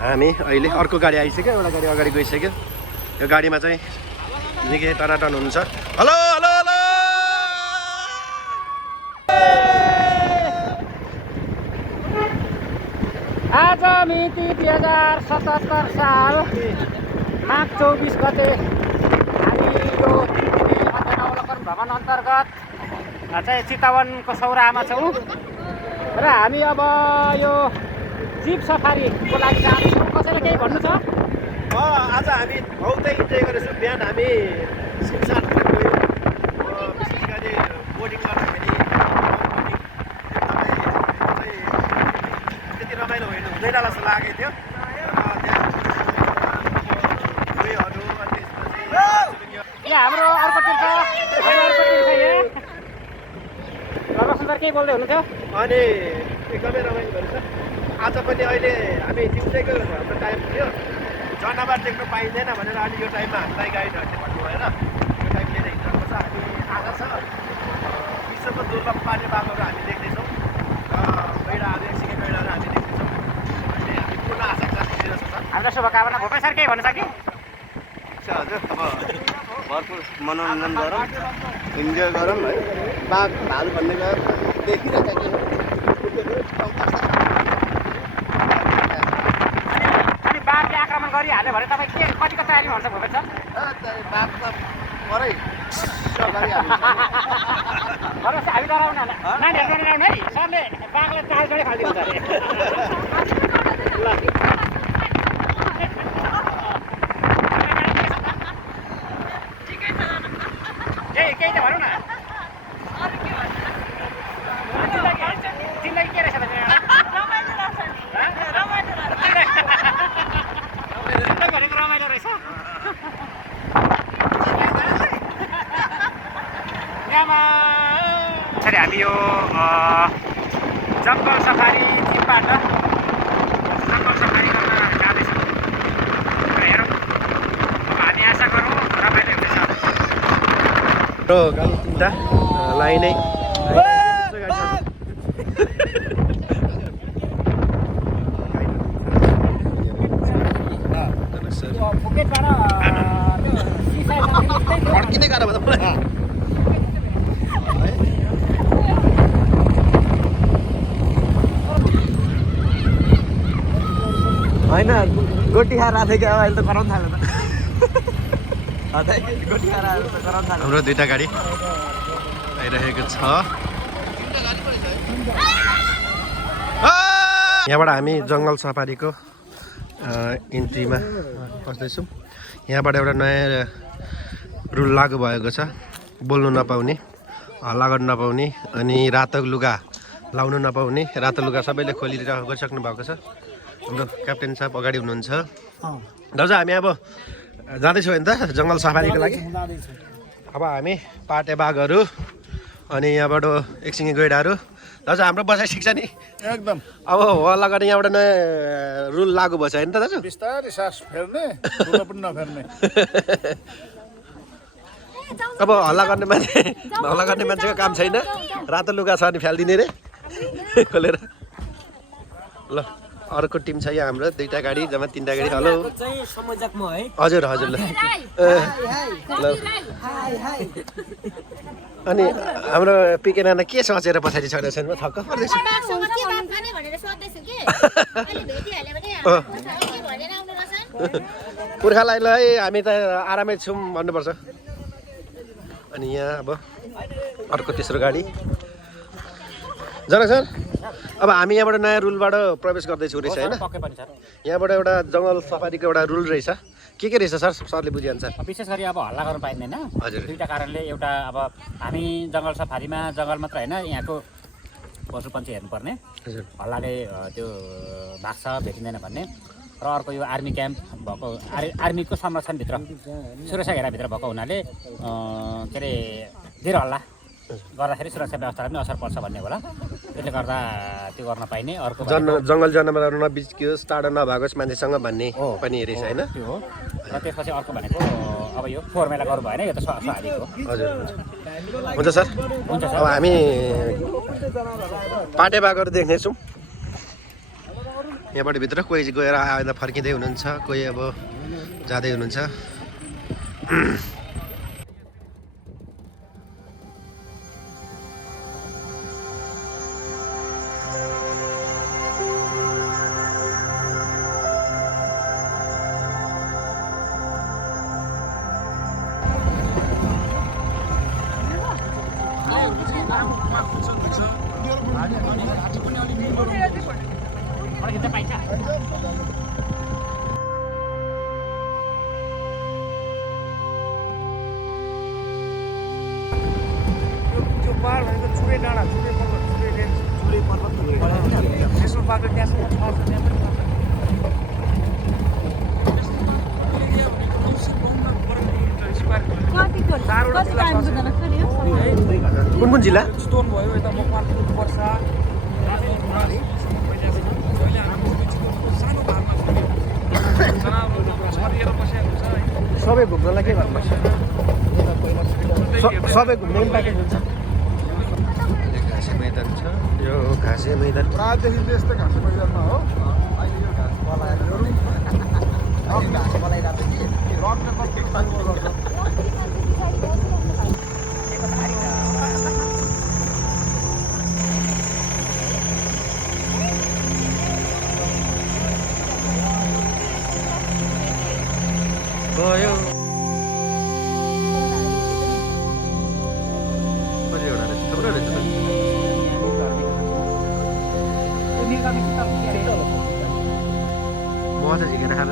हामी अहिले अर्को गाडी आइसक्यो। एउटा गाडी अगाडि गइसक्यो। यो गाडीमा चाहिँ निकै टनाटन हुनुहुन्छ। हेलो हेलो हेलो आज मिति 2077 साल माघ 24 गते हामी यो त्रिवेणी अध्ययन अवलोकन भ्रमण अन्तर्गत चाहिँ चितवनको सौराहामा छौँ र हामी अब यो जीप सफारीको लागि जाँदैछौँ। कसैलाई केही भन्नु छ? आज हामी बहुतै इन्जोय गरेछौँ। बिहान हामी सिमसारतिर गयौँ, विशेष गरी बोटिङ गर्दाखेरि त्यति रमाइलो हुँदैन जस्तो लागेको थियो। त्यहाँ उयोहरू अनि त्यसपछि यहाँ हाम्रो अर्को टिम छ, रसुन्दर केही बोल्दै हुनुहुन्थ्यो? अनि एकदमै रमाइलो गरेछ। आज पनि अहिले हामी दिउँसैको हाम्रो टाइम थियो, जनावर देख्न पाइँदैन भनेर अनि यो टाइममा हामीलाई गाइडहरूले भन्नुभएर यो टाइम लिएर हिँड्नुपर्छ। हामी आशा छ विश्वको दुर्लभ पानी बाघहरू हामी देख्दैछौँ र गैँडाहरू एकसिङे गैँडाहरू हामी देख्दैछौँ। अहिले हामी पूर्ण आशा छ जस्तो छ। हामीलाई शुभकामना। भोपे सर केही भन्नु छ कि? हजुर, अब भरपुर मनोरञ्जन गरौँ, इन्जोय गरौँ है। बाघ भालु भन्ने देखिरहेको अनि बाघले आक्रमण गरिहाल्यो भने तपाईँ के कतिको तयारी हुन्छ भोपे सर? बाघ त परै भन्नुहोस्, हामी डराउन नानीहरू डराउनु है। सरले बाघलाई चाल जोडी फालिदिन्छ अरे। केही त भनौँ न। जिन्दगी के रहेछ त? रमाइलो रहेछ। हामी यो जङ्गल सफारी जिपबाट जङ्गल सफारी गर्न जाँदैछौँ। हेरौँ, अब हामी आशा गरौँ रमाइलो हुनेछ। गाउँ तिनवटा लाइनै अड्किँदै गाह्रो भयो मलाई। होइन, गोटी खाएर आएको थियो कि अब अहिले त कराउनु थाल्यो त। गोटी खाएर आएर त कराउनु थाल्यो। हाम्रो दुईवटा गाडी आइरहेको छ। यहाँबाट हामी जङ्गल सफारीको इन्ट्रीमा पस्दैछौँ। यहाँबाट एउटा नयाँ रुल लागु भएको छ, बोल्नु नपाउने, हल्ला गर्नु नपाउने, अनि रातो लुगा लाउनु नपाउने। रातो लुगा सबैले गरिसक्नु भएको छ। हाम्रो क्याप्टेन साहब अगाडि हुनुहुन्छ। दाजु हामी अब जाँदैछौँ होइन त जङ्गल सफारीको लागि। अब हामी पाटे बाघहरू अनि यहाँबाट एकसिङे गैँडाहरू। दाजु हाम्रो बसाइ ठिक छ नि? एकदम अब हल्ला गर्ने यहाँबाट नयाँ रुल लागु भएछ होइन त दाजु? बिस्तारै सास फेर्ने, ठुलो पनि नफेर्ने। अब हल्ला गर्ने मान्छेको काम छैन। रातो लुगा छ अनि फ्यालिदिने रे खोलेर। ल अर्को टिम छ यहाँ हाम्रो, दुईवटा गाडी, जम्मा तिनवटा गाडी। हेलो हजुर हजुर। ल अनि हाम्रो पिके नाना के सोचेर पछाडि छोडेको छैन? थक्क पर्दैछ। पुर्खालाई ल है, हामी त आरामै छौँ भन्नुपर्छ। अनि यहाँ अब अर्को तेस्रो गाडी। जनक सर, अब हामी यहाँबाट नयाँ रुलबाट प्रवेश गर्दैछौँ रहेछ होइन? यहाँबाट एउटा जङ्गल सफारीको एउटा रुल रहेछ। के रहेछ सर? सरले बुझिहाल्छ। विशेष गरी अब हल्ला गर्नु पाइँदैन। हजुर। दुईवटा कारणले, एउटा अब हामी जङ्गल सफारीमा जङ्गल मात्र होइन, यहाँको पशु पन्छी हेर्नुपर्ने, हजुर। हल्लाले त्यो भाग्छ भेटिँदैन भन्ने, र अर्को यो आर्मी क्याम्प भएको, आर्मीको संरक्षणभित्र सुरक्षा घेराभित्र भएको हुनाले के अरे धेरै हल्ला गर्दाखेरि सुरक्षा व्यवस्थालाई पनि असर पर्छ भन्ने होला। त्यसले गर्दा त्यो गर्न पाइने। अर्को जङ्गल जनावरहरू नबिच्कियोस्, टाढो नभएकोस् मान्छेसँग भन्ने पनि रहेछ होइन? त्यो हो। र त्यसपछि अर्को भनेको अब यो फोहोर मैला गर्नु भएन, यो त स्वाभाविक हो। हजुर हुन्छ सर। हुन्छ सर। अब हामी पाटे बाघहरू देख्नेछौँ यहाँबाट भित्र। कोही गएर आएर फर्किँदै हुनुहुन्छ, कोही अब जाँदै हुनुहुन्छ। पहाड भनेको चुरे डाँडा चुरे पर्वत चुरे रेन्ज नेसनल पार्क त्यहाँसम्म छ त्यहाँ पनि कुन कुन जिल्ला चितवन भयो यता मकवानपुर पर्सा सबै घुम्नलाई के गर्नुपर्छ सबै घुम्ने प्याकेज हुन्छ घाँसे मैदान छ यो घाँसे मैदान प्रायदेखि यस्तै घाँसे मैदानमा हो गयो कतिवटा रहेछ थुप्रो रहेछ म त झिकेर खाएर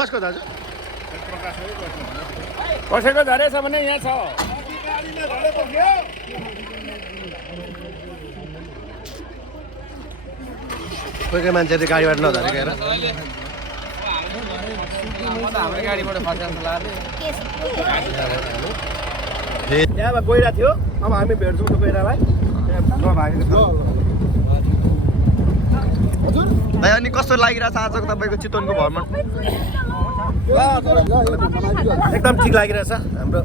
कसको दाजु कसैको झरेछ भने यहाँ छ कोही कोही मान्छेले गाडीबाट नझरेको हेर हाम्रो गाडीबाट फसेको त्यहाँबाट गइरहेको थियो अब हामी भेट्छौँ त गइरहेलाई भाइ अनि कस्तो लागिरहेछ आजको तपाईँको चितवनको भ्रमण एकदम ठिक लागिरहेछ हाम्रो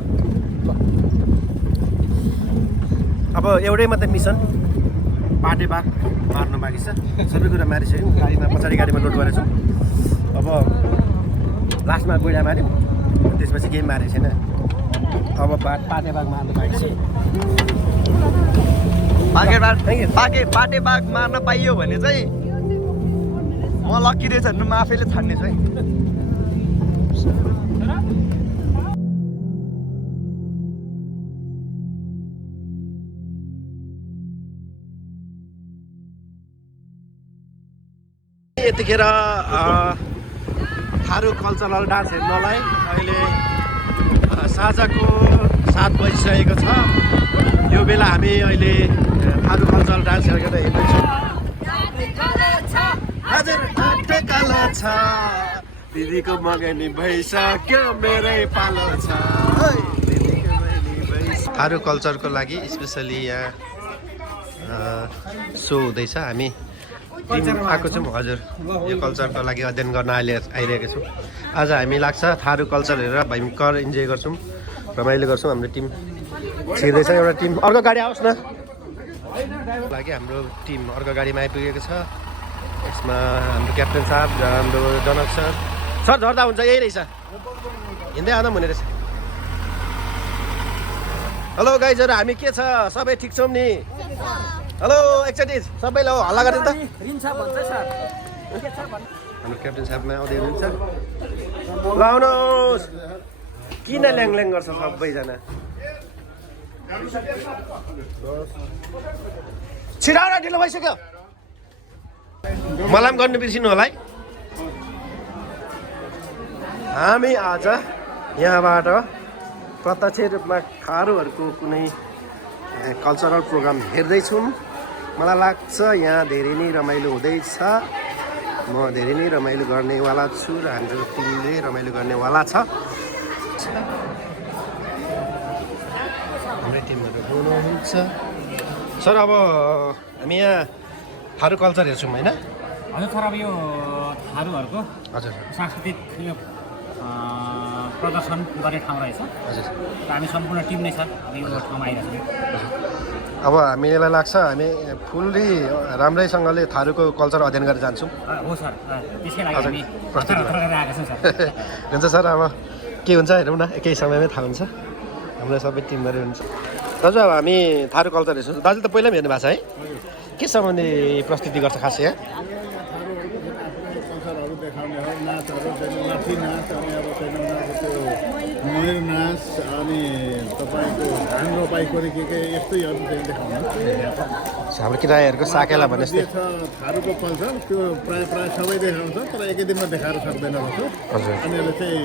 अब एउटै मात्रै मिसन पाटे बाघ मार्नु बाँकी छ सबै कुरा मारिसक्यौँ गाडीमा पछाडि गाडीमा लोड गरेछौँ अब लास्टमा गोइडा माऱ्यौँ त्यसपछि केही मारेको छैन अब पाटे बाघ मार्नु बाँकी छ पाटे बाघ मार्न पाइयो भने चाहिँ म लक्की रहेछ भने म आफैले छान्ने छु है यतिखेर थारू कल्चरल डान्स हेर्नलाई अहिले साँझको 7 बजिसकेको छ यो बेला हामी अहिले थारू कल्चरल डान्स हेरेर हेर्दैछौँ दिदीको मगनी भइसक्यो मेरै पालो छ थारू कल्चरको लागि स्पेसली यहाँ सो हुँदैछ हामी टिम आएको छौँ हजुर यो कल्चरको लागि अध्ययन गर्न आइरहेको छौँ आज हामी लाग्छ थारू कल्चर हेरेर भयङ्कर इन्जोय गर्छौँ रमाइलो गर्छौँ हाम्रो टिम छिर्दैछ एउटा टिम अर्को गाडी आओस् न लागि हाम्रो टिम अर्को गाडीमा आइपुगेको छ यसमा हाम्रो क्याप्टेन साहब हाम्रो जनक सर झर्दा हुन्छ यही रहेछ हिँड्दै आउँदा पनि हुने रहेछ हेलो गाइजहरू हामी के छ सबै ठिक छौँ नि हेलो एकचोटि सबैले हल्ला गरेर त हाम्रो क्याप्टेन साहबमा आउँदै हुनुहुन्छ ल आउनुहोस् किन ल्याङ गर्छ सबैजना छिराउन ढिलो भइसक्यो मलाई पनि गर्नु बिर्सिनु होला है हामी आज यहाँबाट प्रत्यक्ष रूपमा थारूहरूको कुनै कल्चरल प्रोग्राम हेर्दैछौँ मलाई लाग्छ यहाँ धेरै नै रमाइलो हुँदैछ म धेरै नै रमाइलो गर्नेवाला छु र हाम्रो टिमले रमाइलो गर्नेवाला छ हाम्रो टिमहरू हुनुहुन्छ सर अब हामी यहाँ थारू कल्चर हेर्छौँ होइन हजुर सर अब यो थारूहरूको हजुर सांस्कृतिक प्रदर्शन गर्ने ठाउँ रहेछ हजुर र हामी सम्पूर्ण टिम नै छ अब यो ठाउँमा आइरहेको अब हामीलाई लाग्छ हामी फुल्ली राम्रैसँगले थारूको कल्चर अध्ययन गरेर जान्छौँ हो सर त्यसकै लागि हामी हतार गरेर आएका छौँ सर हुन्छ सर अब के हुन्छ हेरौँ न एकै समयमै थाहा हुन्छ हाम्रो सबै टिमहरू हुन्छ दाजु अब हामी थारू कल्चर हेर्छौँ दाजु त पहिला पनि हेर्नु भएको छ है के सम्बन्धी प्रस्तुति गर्छ खास यहाँ कल्चरहरू देखाउने हो नाचहरू लाठी नाच अनि अब त्यो मयूर नाच अनि तपाईँको धान रोपाइकोरी के यस्तैहरू चाहिँ देखाउनु हाम्रो किरायाहरूको साकेला भने जे छ थारूको कल्चर त्यो प्रायः सबै देखाउँछ तर एकै दिनमा देखाएर सक्दैन रहेछ हजुर अनि अहिले चाहिँ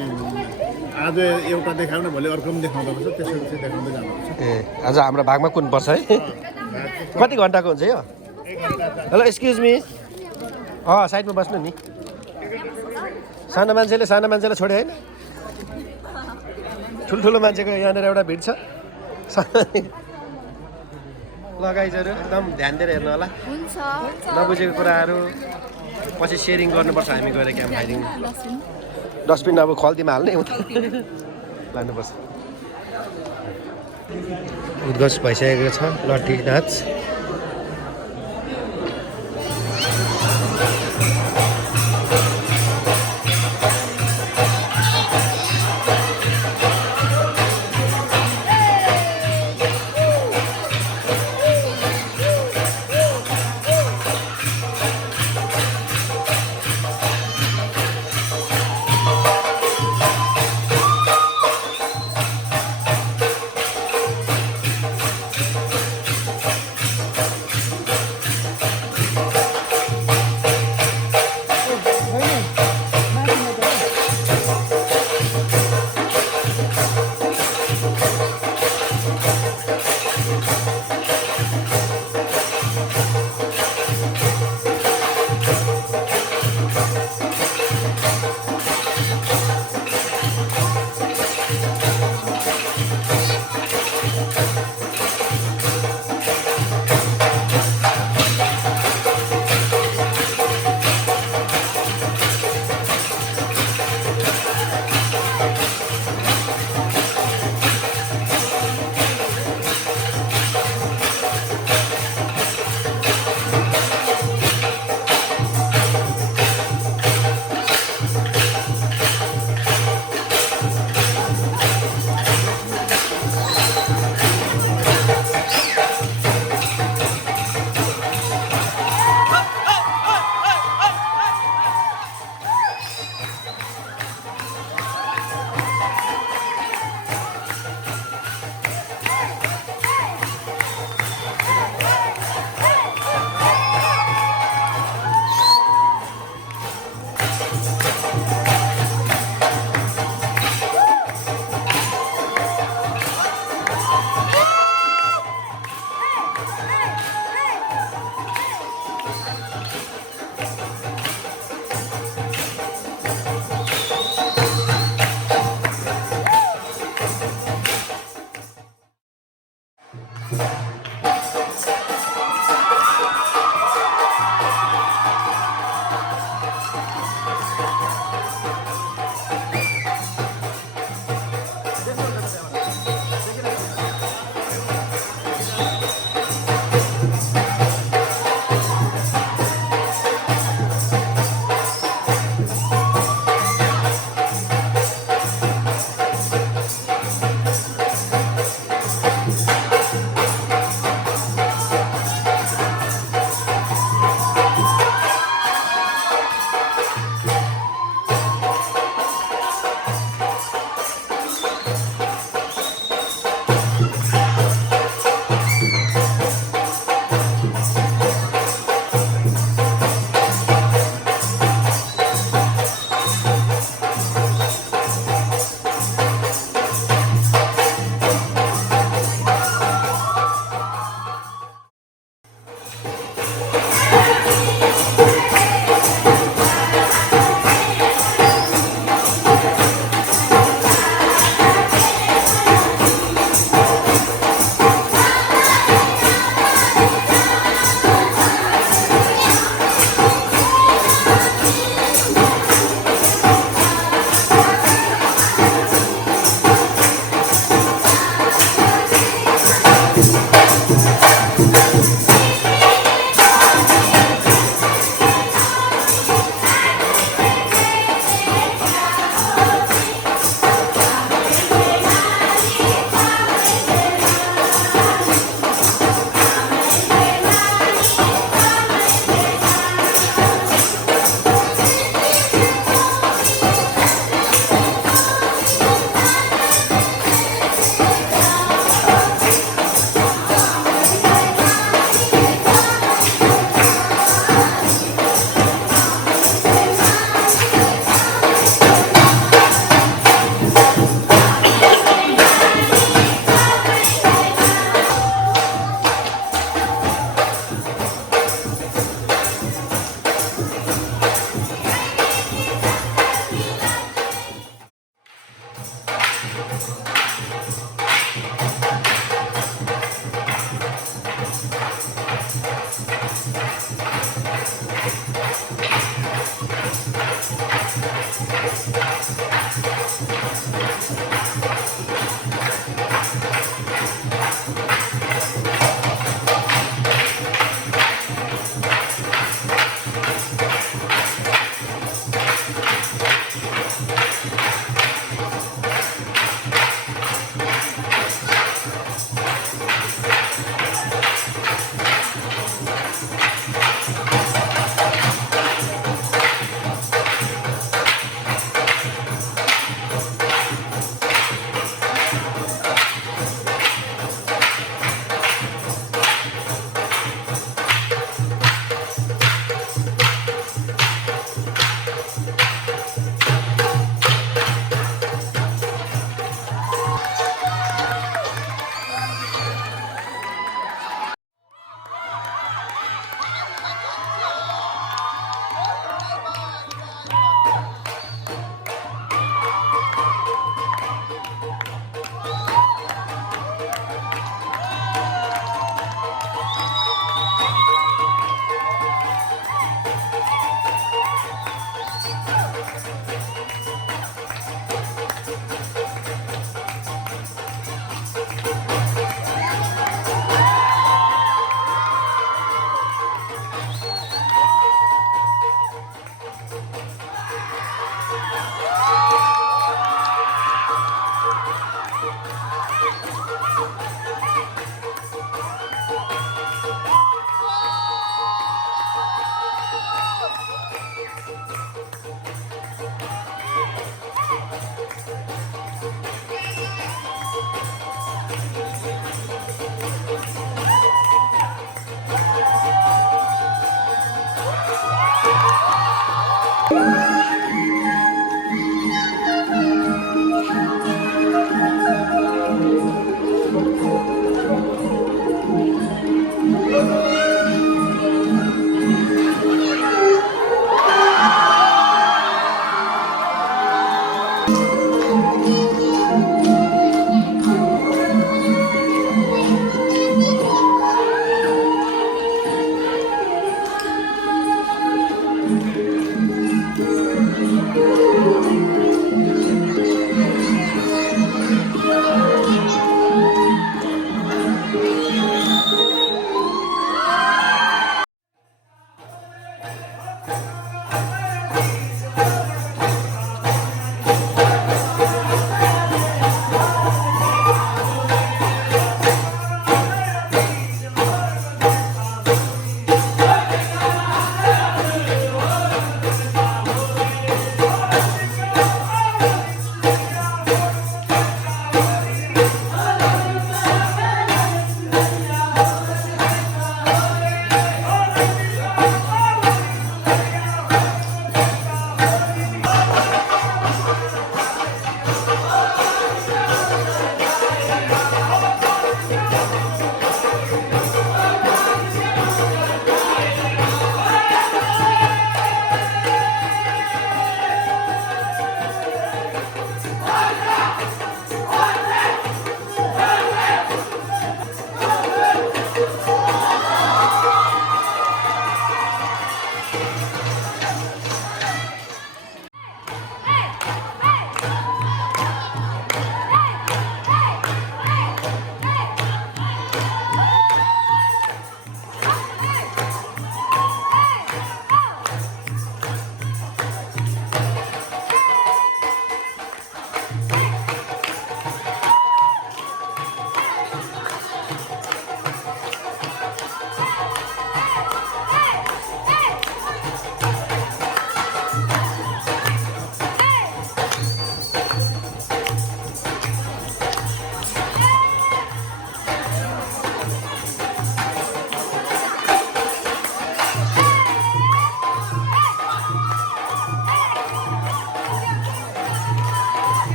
आज एउटा देखाउने भोलि अर्को पनि देखाउँदो रहेछ त्यसरी चाहिँ देखाउँदै जानुपर्छ ए आज हाम्रो भागमा कुन पर्छ है कति घन्टाको हुन्छ यो हेलो एक्सक्युज मी साइडमा बस्नु नि सानो मान्छेलाई छोड्यो होइन ठुल्ठुलो मान्छेको यहाँनिर एउटा भिड छ लगाइजहरू एकदम ध्यान दिएर हेर्नु होला नबुझेको कुराहरू पछि सेयरिङ गर्नुपर्छ हामी गएर क्याम्प फाइरिङ डस्टबिन अब खल्तीमा हाल्ने लानुपर्छ उद्घोष भइसकेको छ लट्ठी नाच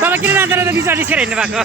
तल किन नाचेर त बिचरा निस्केर हिँड्नु भएको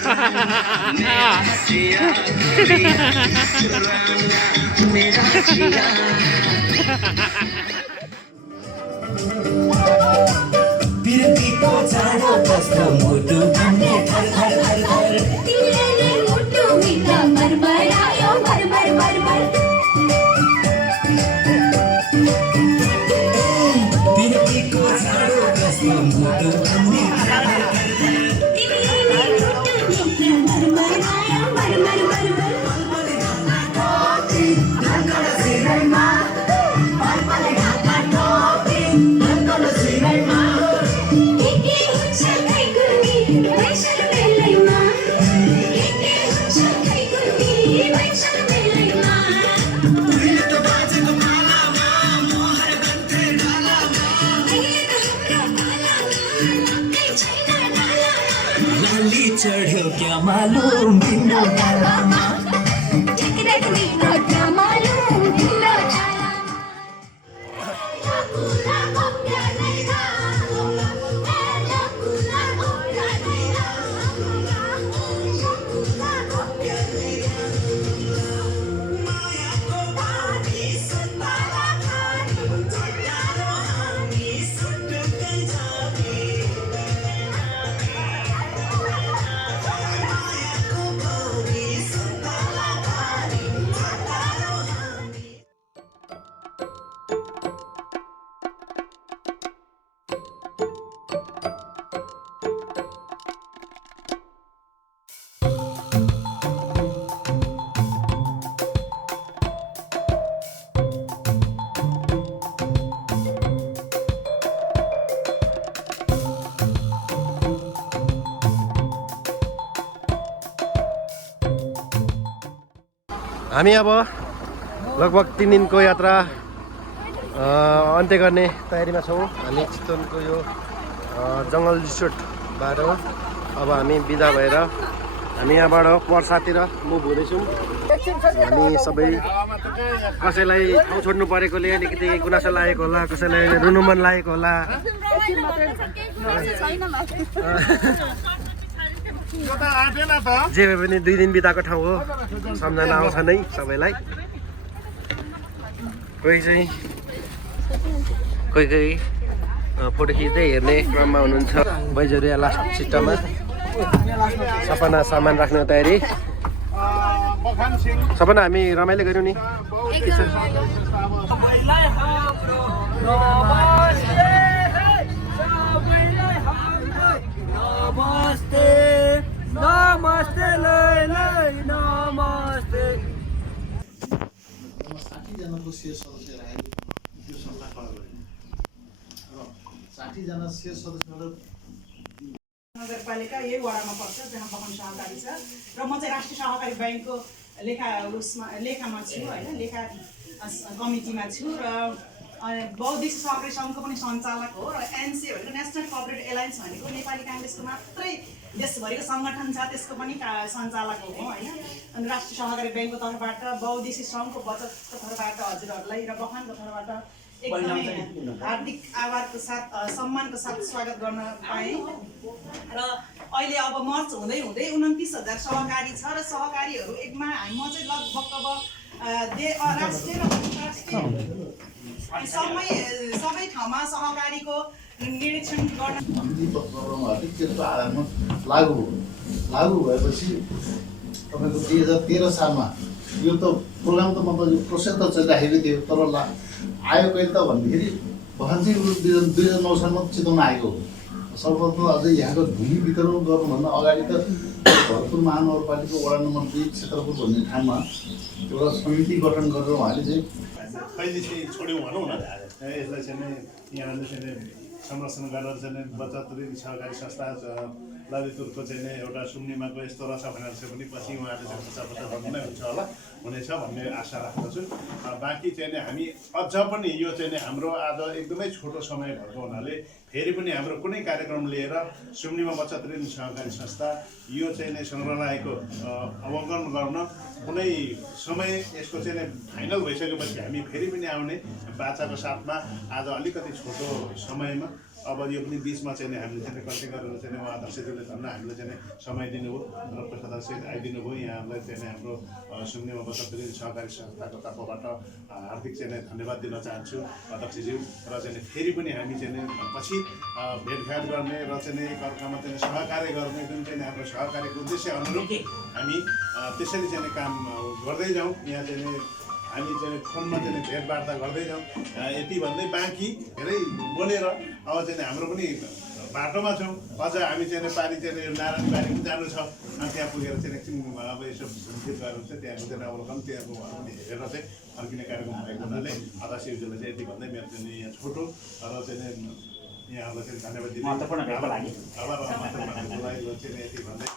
चढ्यो क्या मालुम तिम्रो गालामा क्या मालुम तिम्रो हामी अब लगभग 3 दिनको यात्रा अन्त्य गर्ने तयारीमा छौँ। हामी चितवनको यो जङ्गल रिसोर्टबाट अब हामी बिदा भएर हामी यहाँबाट पर्सातिर मुभ हुँदैछौँ। हामी सबै कसैलाई ठाउँ छोड्नु परेकोले अलिकति गुनासो लागेको होला, कसैलाई रुनु मन लागेको होला। जे भए पनि 2 दिन बिताएको ठाउँ हो, सम्झना आउँछ नै सबैलाई। कोही फोटो खिच्दै हेर्ने क्रममा हुनुहुन्छ। बैजहरू यहाँ लास्ट सिस्टममा सपना सामान राख्ने तयारी। सपना हामी रमाइलो गऱ्यौँ नि। नमस्ते नमस्ते। 60जनाको शेर सदस्य राखेको त्यो संस्था खडा गरेको र 60जना शेर सदस्यबाट नगरपालिका यही वडामा पर्छ जहाँ बहन सहकारी छ र म चाहिँ राष्ट्रिय सहकारी ब्याङ्कको लेखामा छु होइन, लेखा कमिटीमा छु र बौद्धिक सहकारी सङ्घको पनि सञ्चालक हो र एनसी भनेको नेसनल कोअपरेटिभ एलायन्स भनेको नेपाली काङ्ग्रेसको मात्रै देशभरिको सङ्गठन छ, त्यसको पनि सञ्चालक हो होइन। अनि राष्ट्रिय सहकारी ब्याङ्कको तर्फबाट, बौद्धिक सङ्घको बचतको तर्फबाट हजुरहरूलाई र बहनको तर्फबाट एकदमै हार्दिक आभारको साथ सम्मानको साथ स्वागत गर्न पाएँ। र अहिले अब मर्च हुँदै 29,000 सहकारी छ र सहकारीहरू एकमा म चाहिँ लगभग अब राष्ट्रिय र अन्तर्राष्ट्रिय सबै ठाउँमा सहकारीको निरीक्षण गर्न त्यसको आधारमा लागू भएपछि तपाईँको 2013 सालमा यो त प्रोग्राम त मतलब प्रोसेस त चलिराखेको थियो, तर आयो कहिले त भन्दाखेरि भन चाहिँ 2009 सालमा चितवन आएको हो। सर्वप्रथम अझै यहाँको भूमि वितरण गर्नुभन्दा अगाडि त भरतपुर महानगरपालिका वडा नम्बर 2 क्षेत्रपुर भन्ने ठाउँमा एउटा समिति गठन गरेर उहाँले चाहिँ कहिले चाहिँ छोड्यौँ भनौँ न, यसलाई चाहिँ यहाँले चाहिँ संरक्षण गरेर चाहिँ बचत ऋण सहकारी संस्था ललितपुरको चाहिँ एउटा सुम्निमाको यस्तो रहेछ भनेर चाहिँ पनि पछि उहाँले चाहिँ प्रचार गर्नु नै हुन्छ होला, हुनेछ भन्ने आशा राख्दछु। बाँकी चाहिँ हामी अझ पनि यो चाहिँ हाम्रो आज एकदमै छोटो समय भएको हुनाले फेरि पनि हाम्रो कुनै कार्यक्रम लिएर सुम्निमा बचत ऋण सहकारी संस्था यो चाहिँ सङ्ग्रहालयको अवलोकन गर्न कुनै समय यसको चाहिँ फाइनल भइसकेपछि हामी फेरि पनि आउने बाचाको साथमा आज अलिकति छोटो समयमा अब यो पनि बिचमा चाहिँ हामीले चाहिँ कसै गरेर चाहिँ उहाँ अध्यक्षज्यूले धन्न हामीले चाहिँ समय दिनुभयो र प्रशासक आइदिनु भयो। यहाँलाई चाहिँ हाम्रो सुम्निमा बचत ऋण सहकारी संस्थाको तर्फबाट हार्दिक चाहिँ धन्यवाद दिन चाहन्छु अध्यक्षज्यू। र चाहिँ फेरि पनि हामी चाहिँ पछि भेटघाट गर्ने र चाहिँ एकअर्कामा चाहिँ सहकार्य गर्ने जुन चाहिँ हाम्रो सहकार्यको उद्देश्य अनुरूप हामी त्यसरी चाहिँ काम गर्दै जाउँ। यहाँ चाहिँ हामी चाहिँ फोनमा चाहिँ भेटवार्ता गर्दै जाउँ। यति भन्दै बाँकी धेरै बोलेर अब चाहिँ हाम्रो पनि बाटोमा छौँ अझ हामी चाहिँ पारि चाहिँ यो नारायण बारी पनि जानु छ अनि त्यहाँ पुगेर चाहिँ एकछिन अब यसो घुमफिर गरेर चाहिँ त्यहाँको चाहिँ अवलोकन त्यहाँको पनि हेरेर चाहिँ फर्किने कार्यक्रम भएको हुनाले अदा शिवजीलाई चाहिँ यति भन्दै मेरो चाहिँ यहाँ छोटो र चाहिँ यहाँहरूलाई चाहिँ धन्यवाद दिनु महत्त्वपूर्ण भेटको लागि चाहिँ यति भन्दै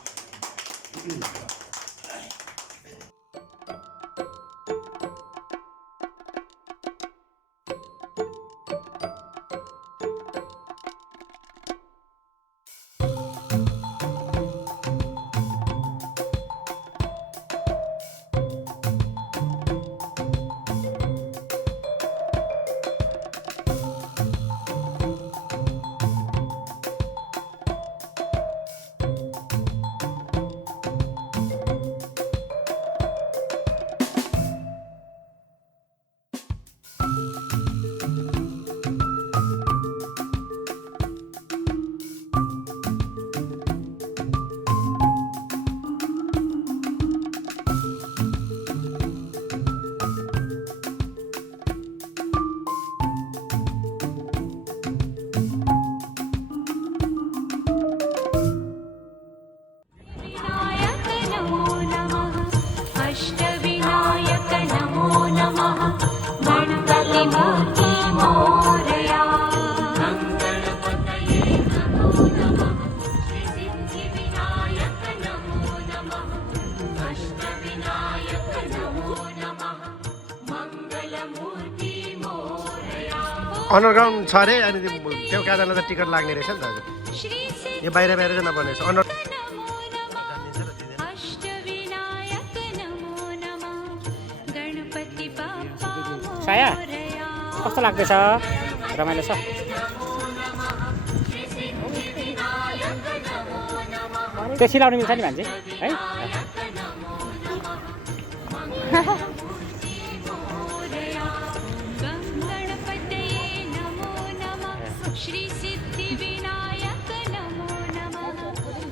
अन्डरग्राउन्ड छ अरे अनि त्यो कहाँ जाँदा त टिकट लाग्ने रहेछ नि त हजुर यो बाहिर बाहिर चाहिँ नबनेको छ अन्डर साया कस्तो लाग्दैछ रमाइलो छ त्यो सिलाउनु मिल्छ नि भन्छ है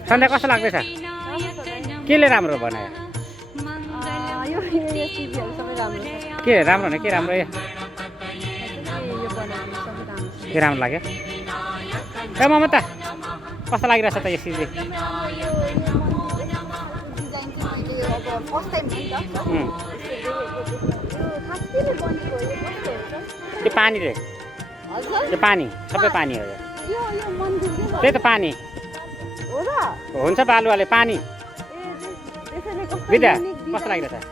सन्ध्या कस्तो लाग्दैछ केले राम्रो बनायो के राम्रो होइन के राम्रो के राम्रो लाग्यो ए ममता कस्तो लागिरहेछ त यो चिजले त्यो पानीले त्यो पानी सबै पानी हो त्यही त पानी हुन्छ बालुवाले पानी विद्या कस्तो लागिरहेछ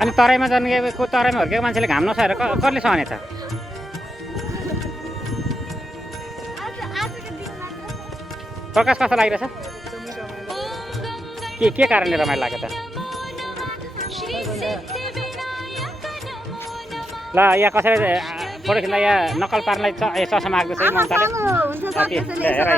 अनि तराईमा जानु गएको तराईमा हुर्केको मान्छेले घाम नसहेर कसले सहने त प्रकाश कस्तो लागिरहेछ के कारणले रमाइलो लाग्यो त ल यहाँ कसैले फोटो खिच्दा यहाँ नक्कल पार्नलाई चस्मा आएको छ ममताले हेर है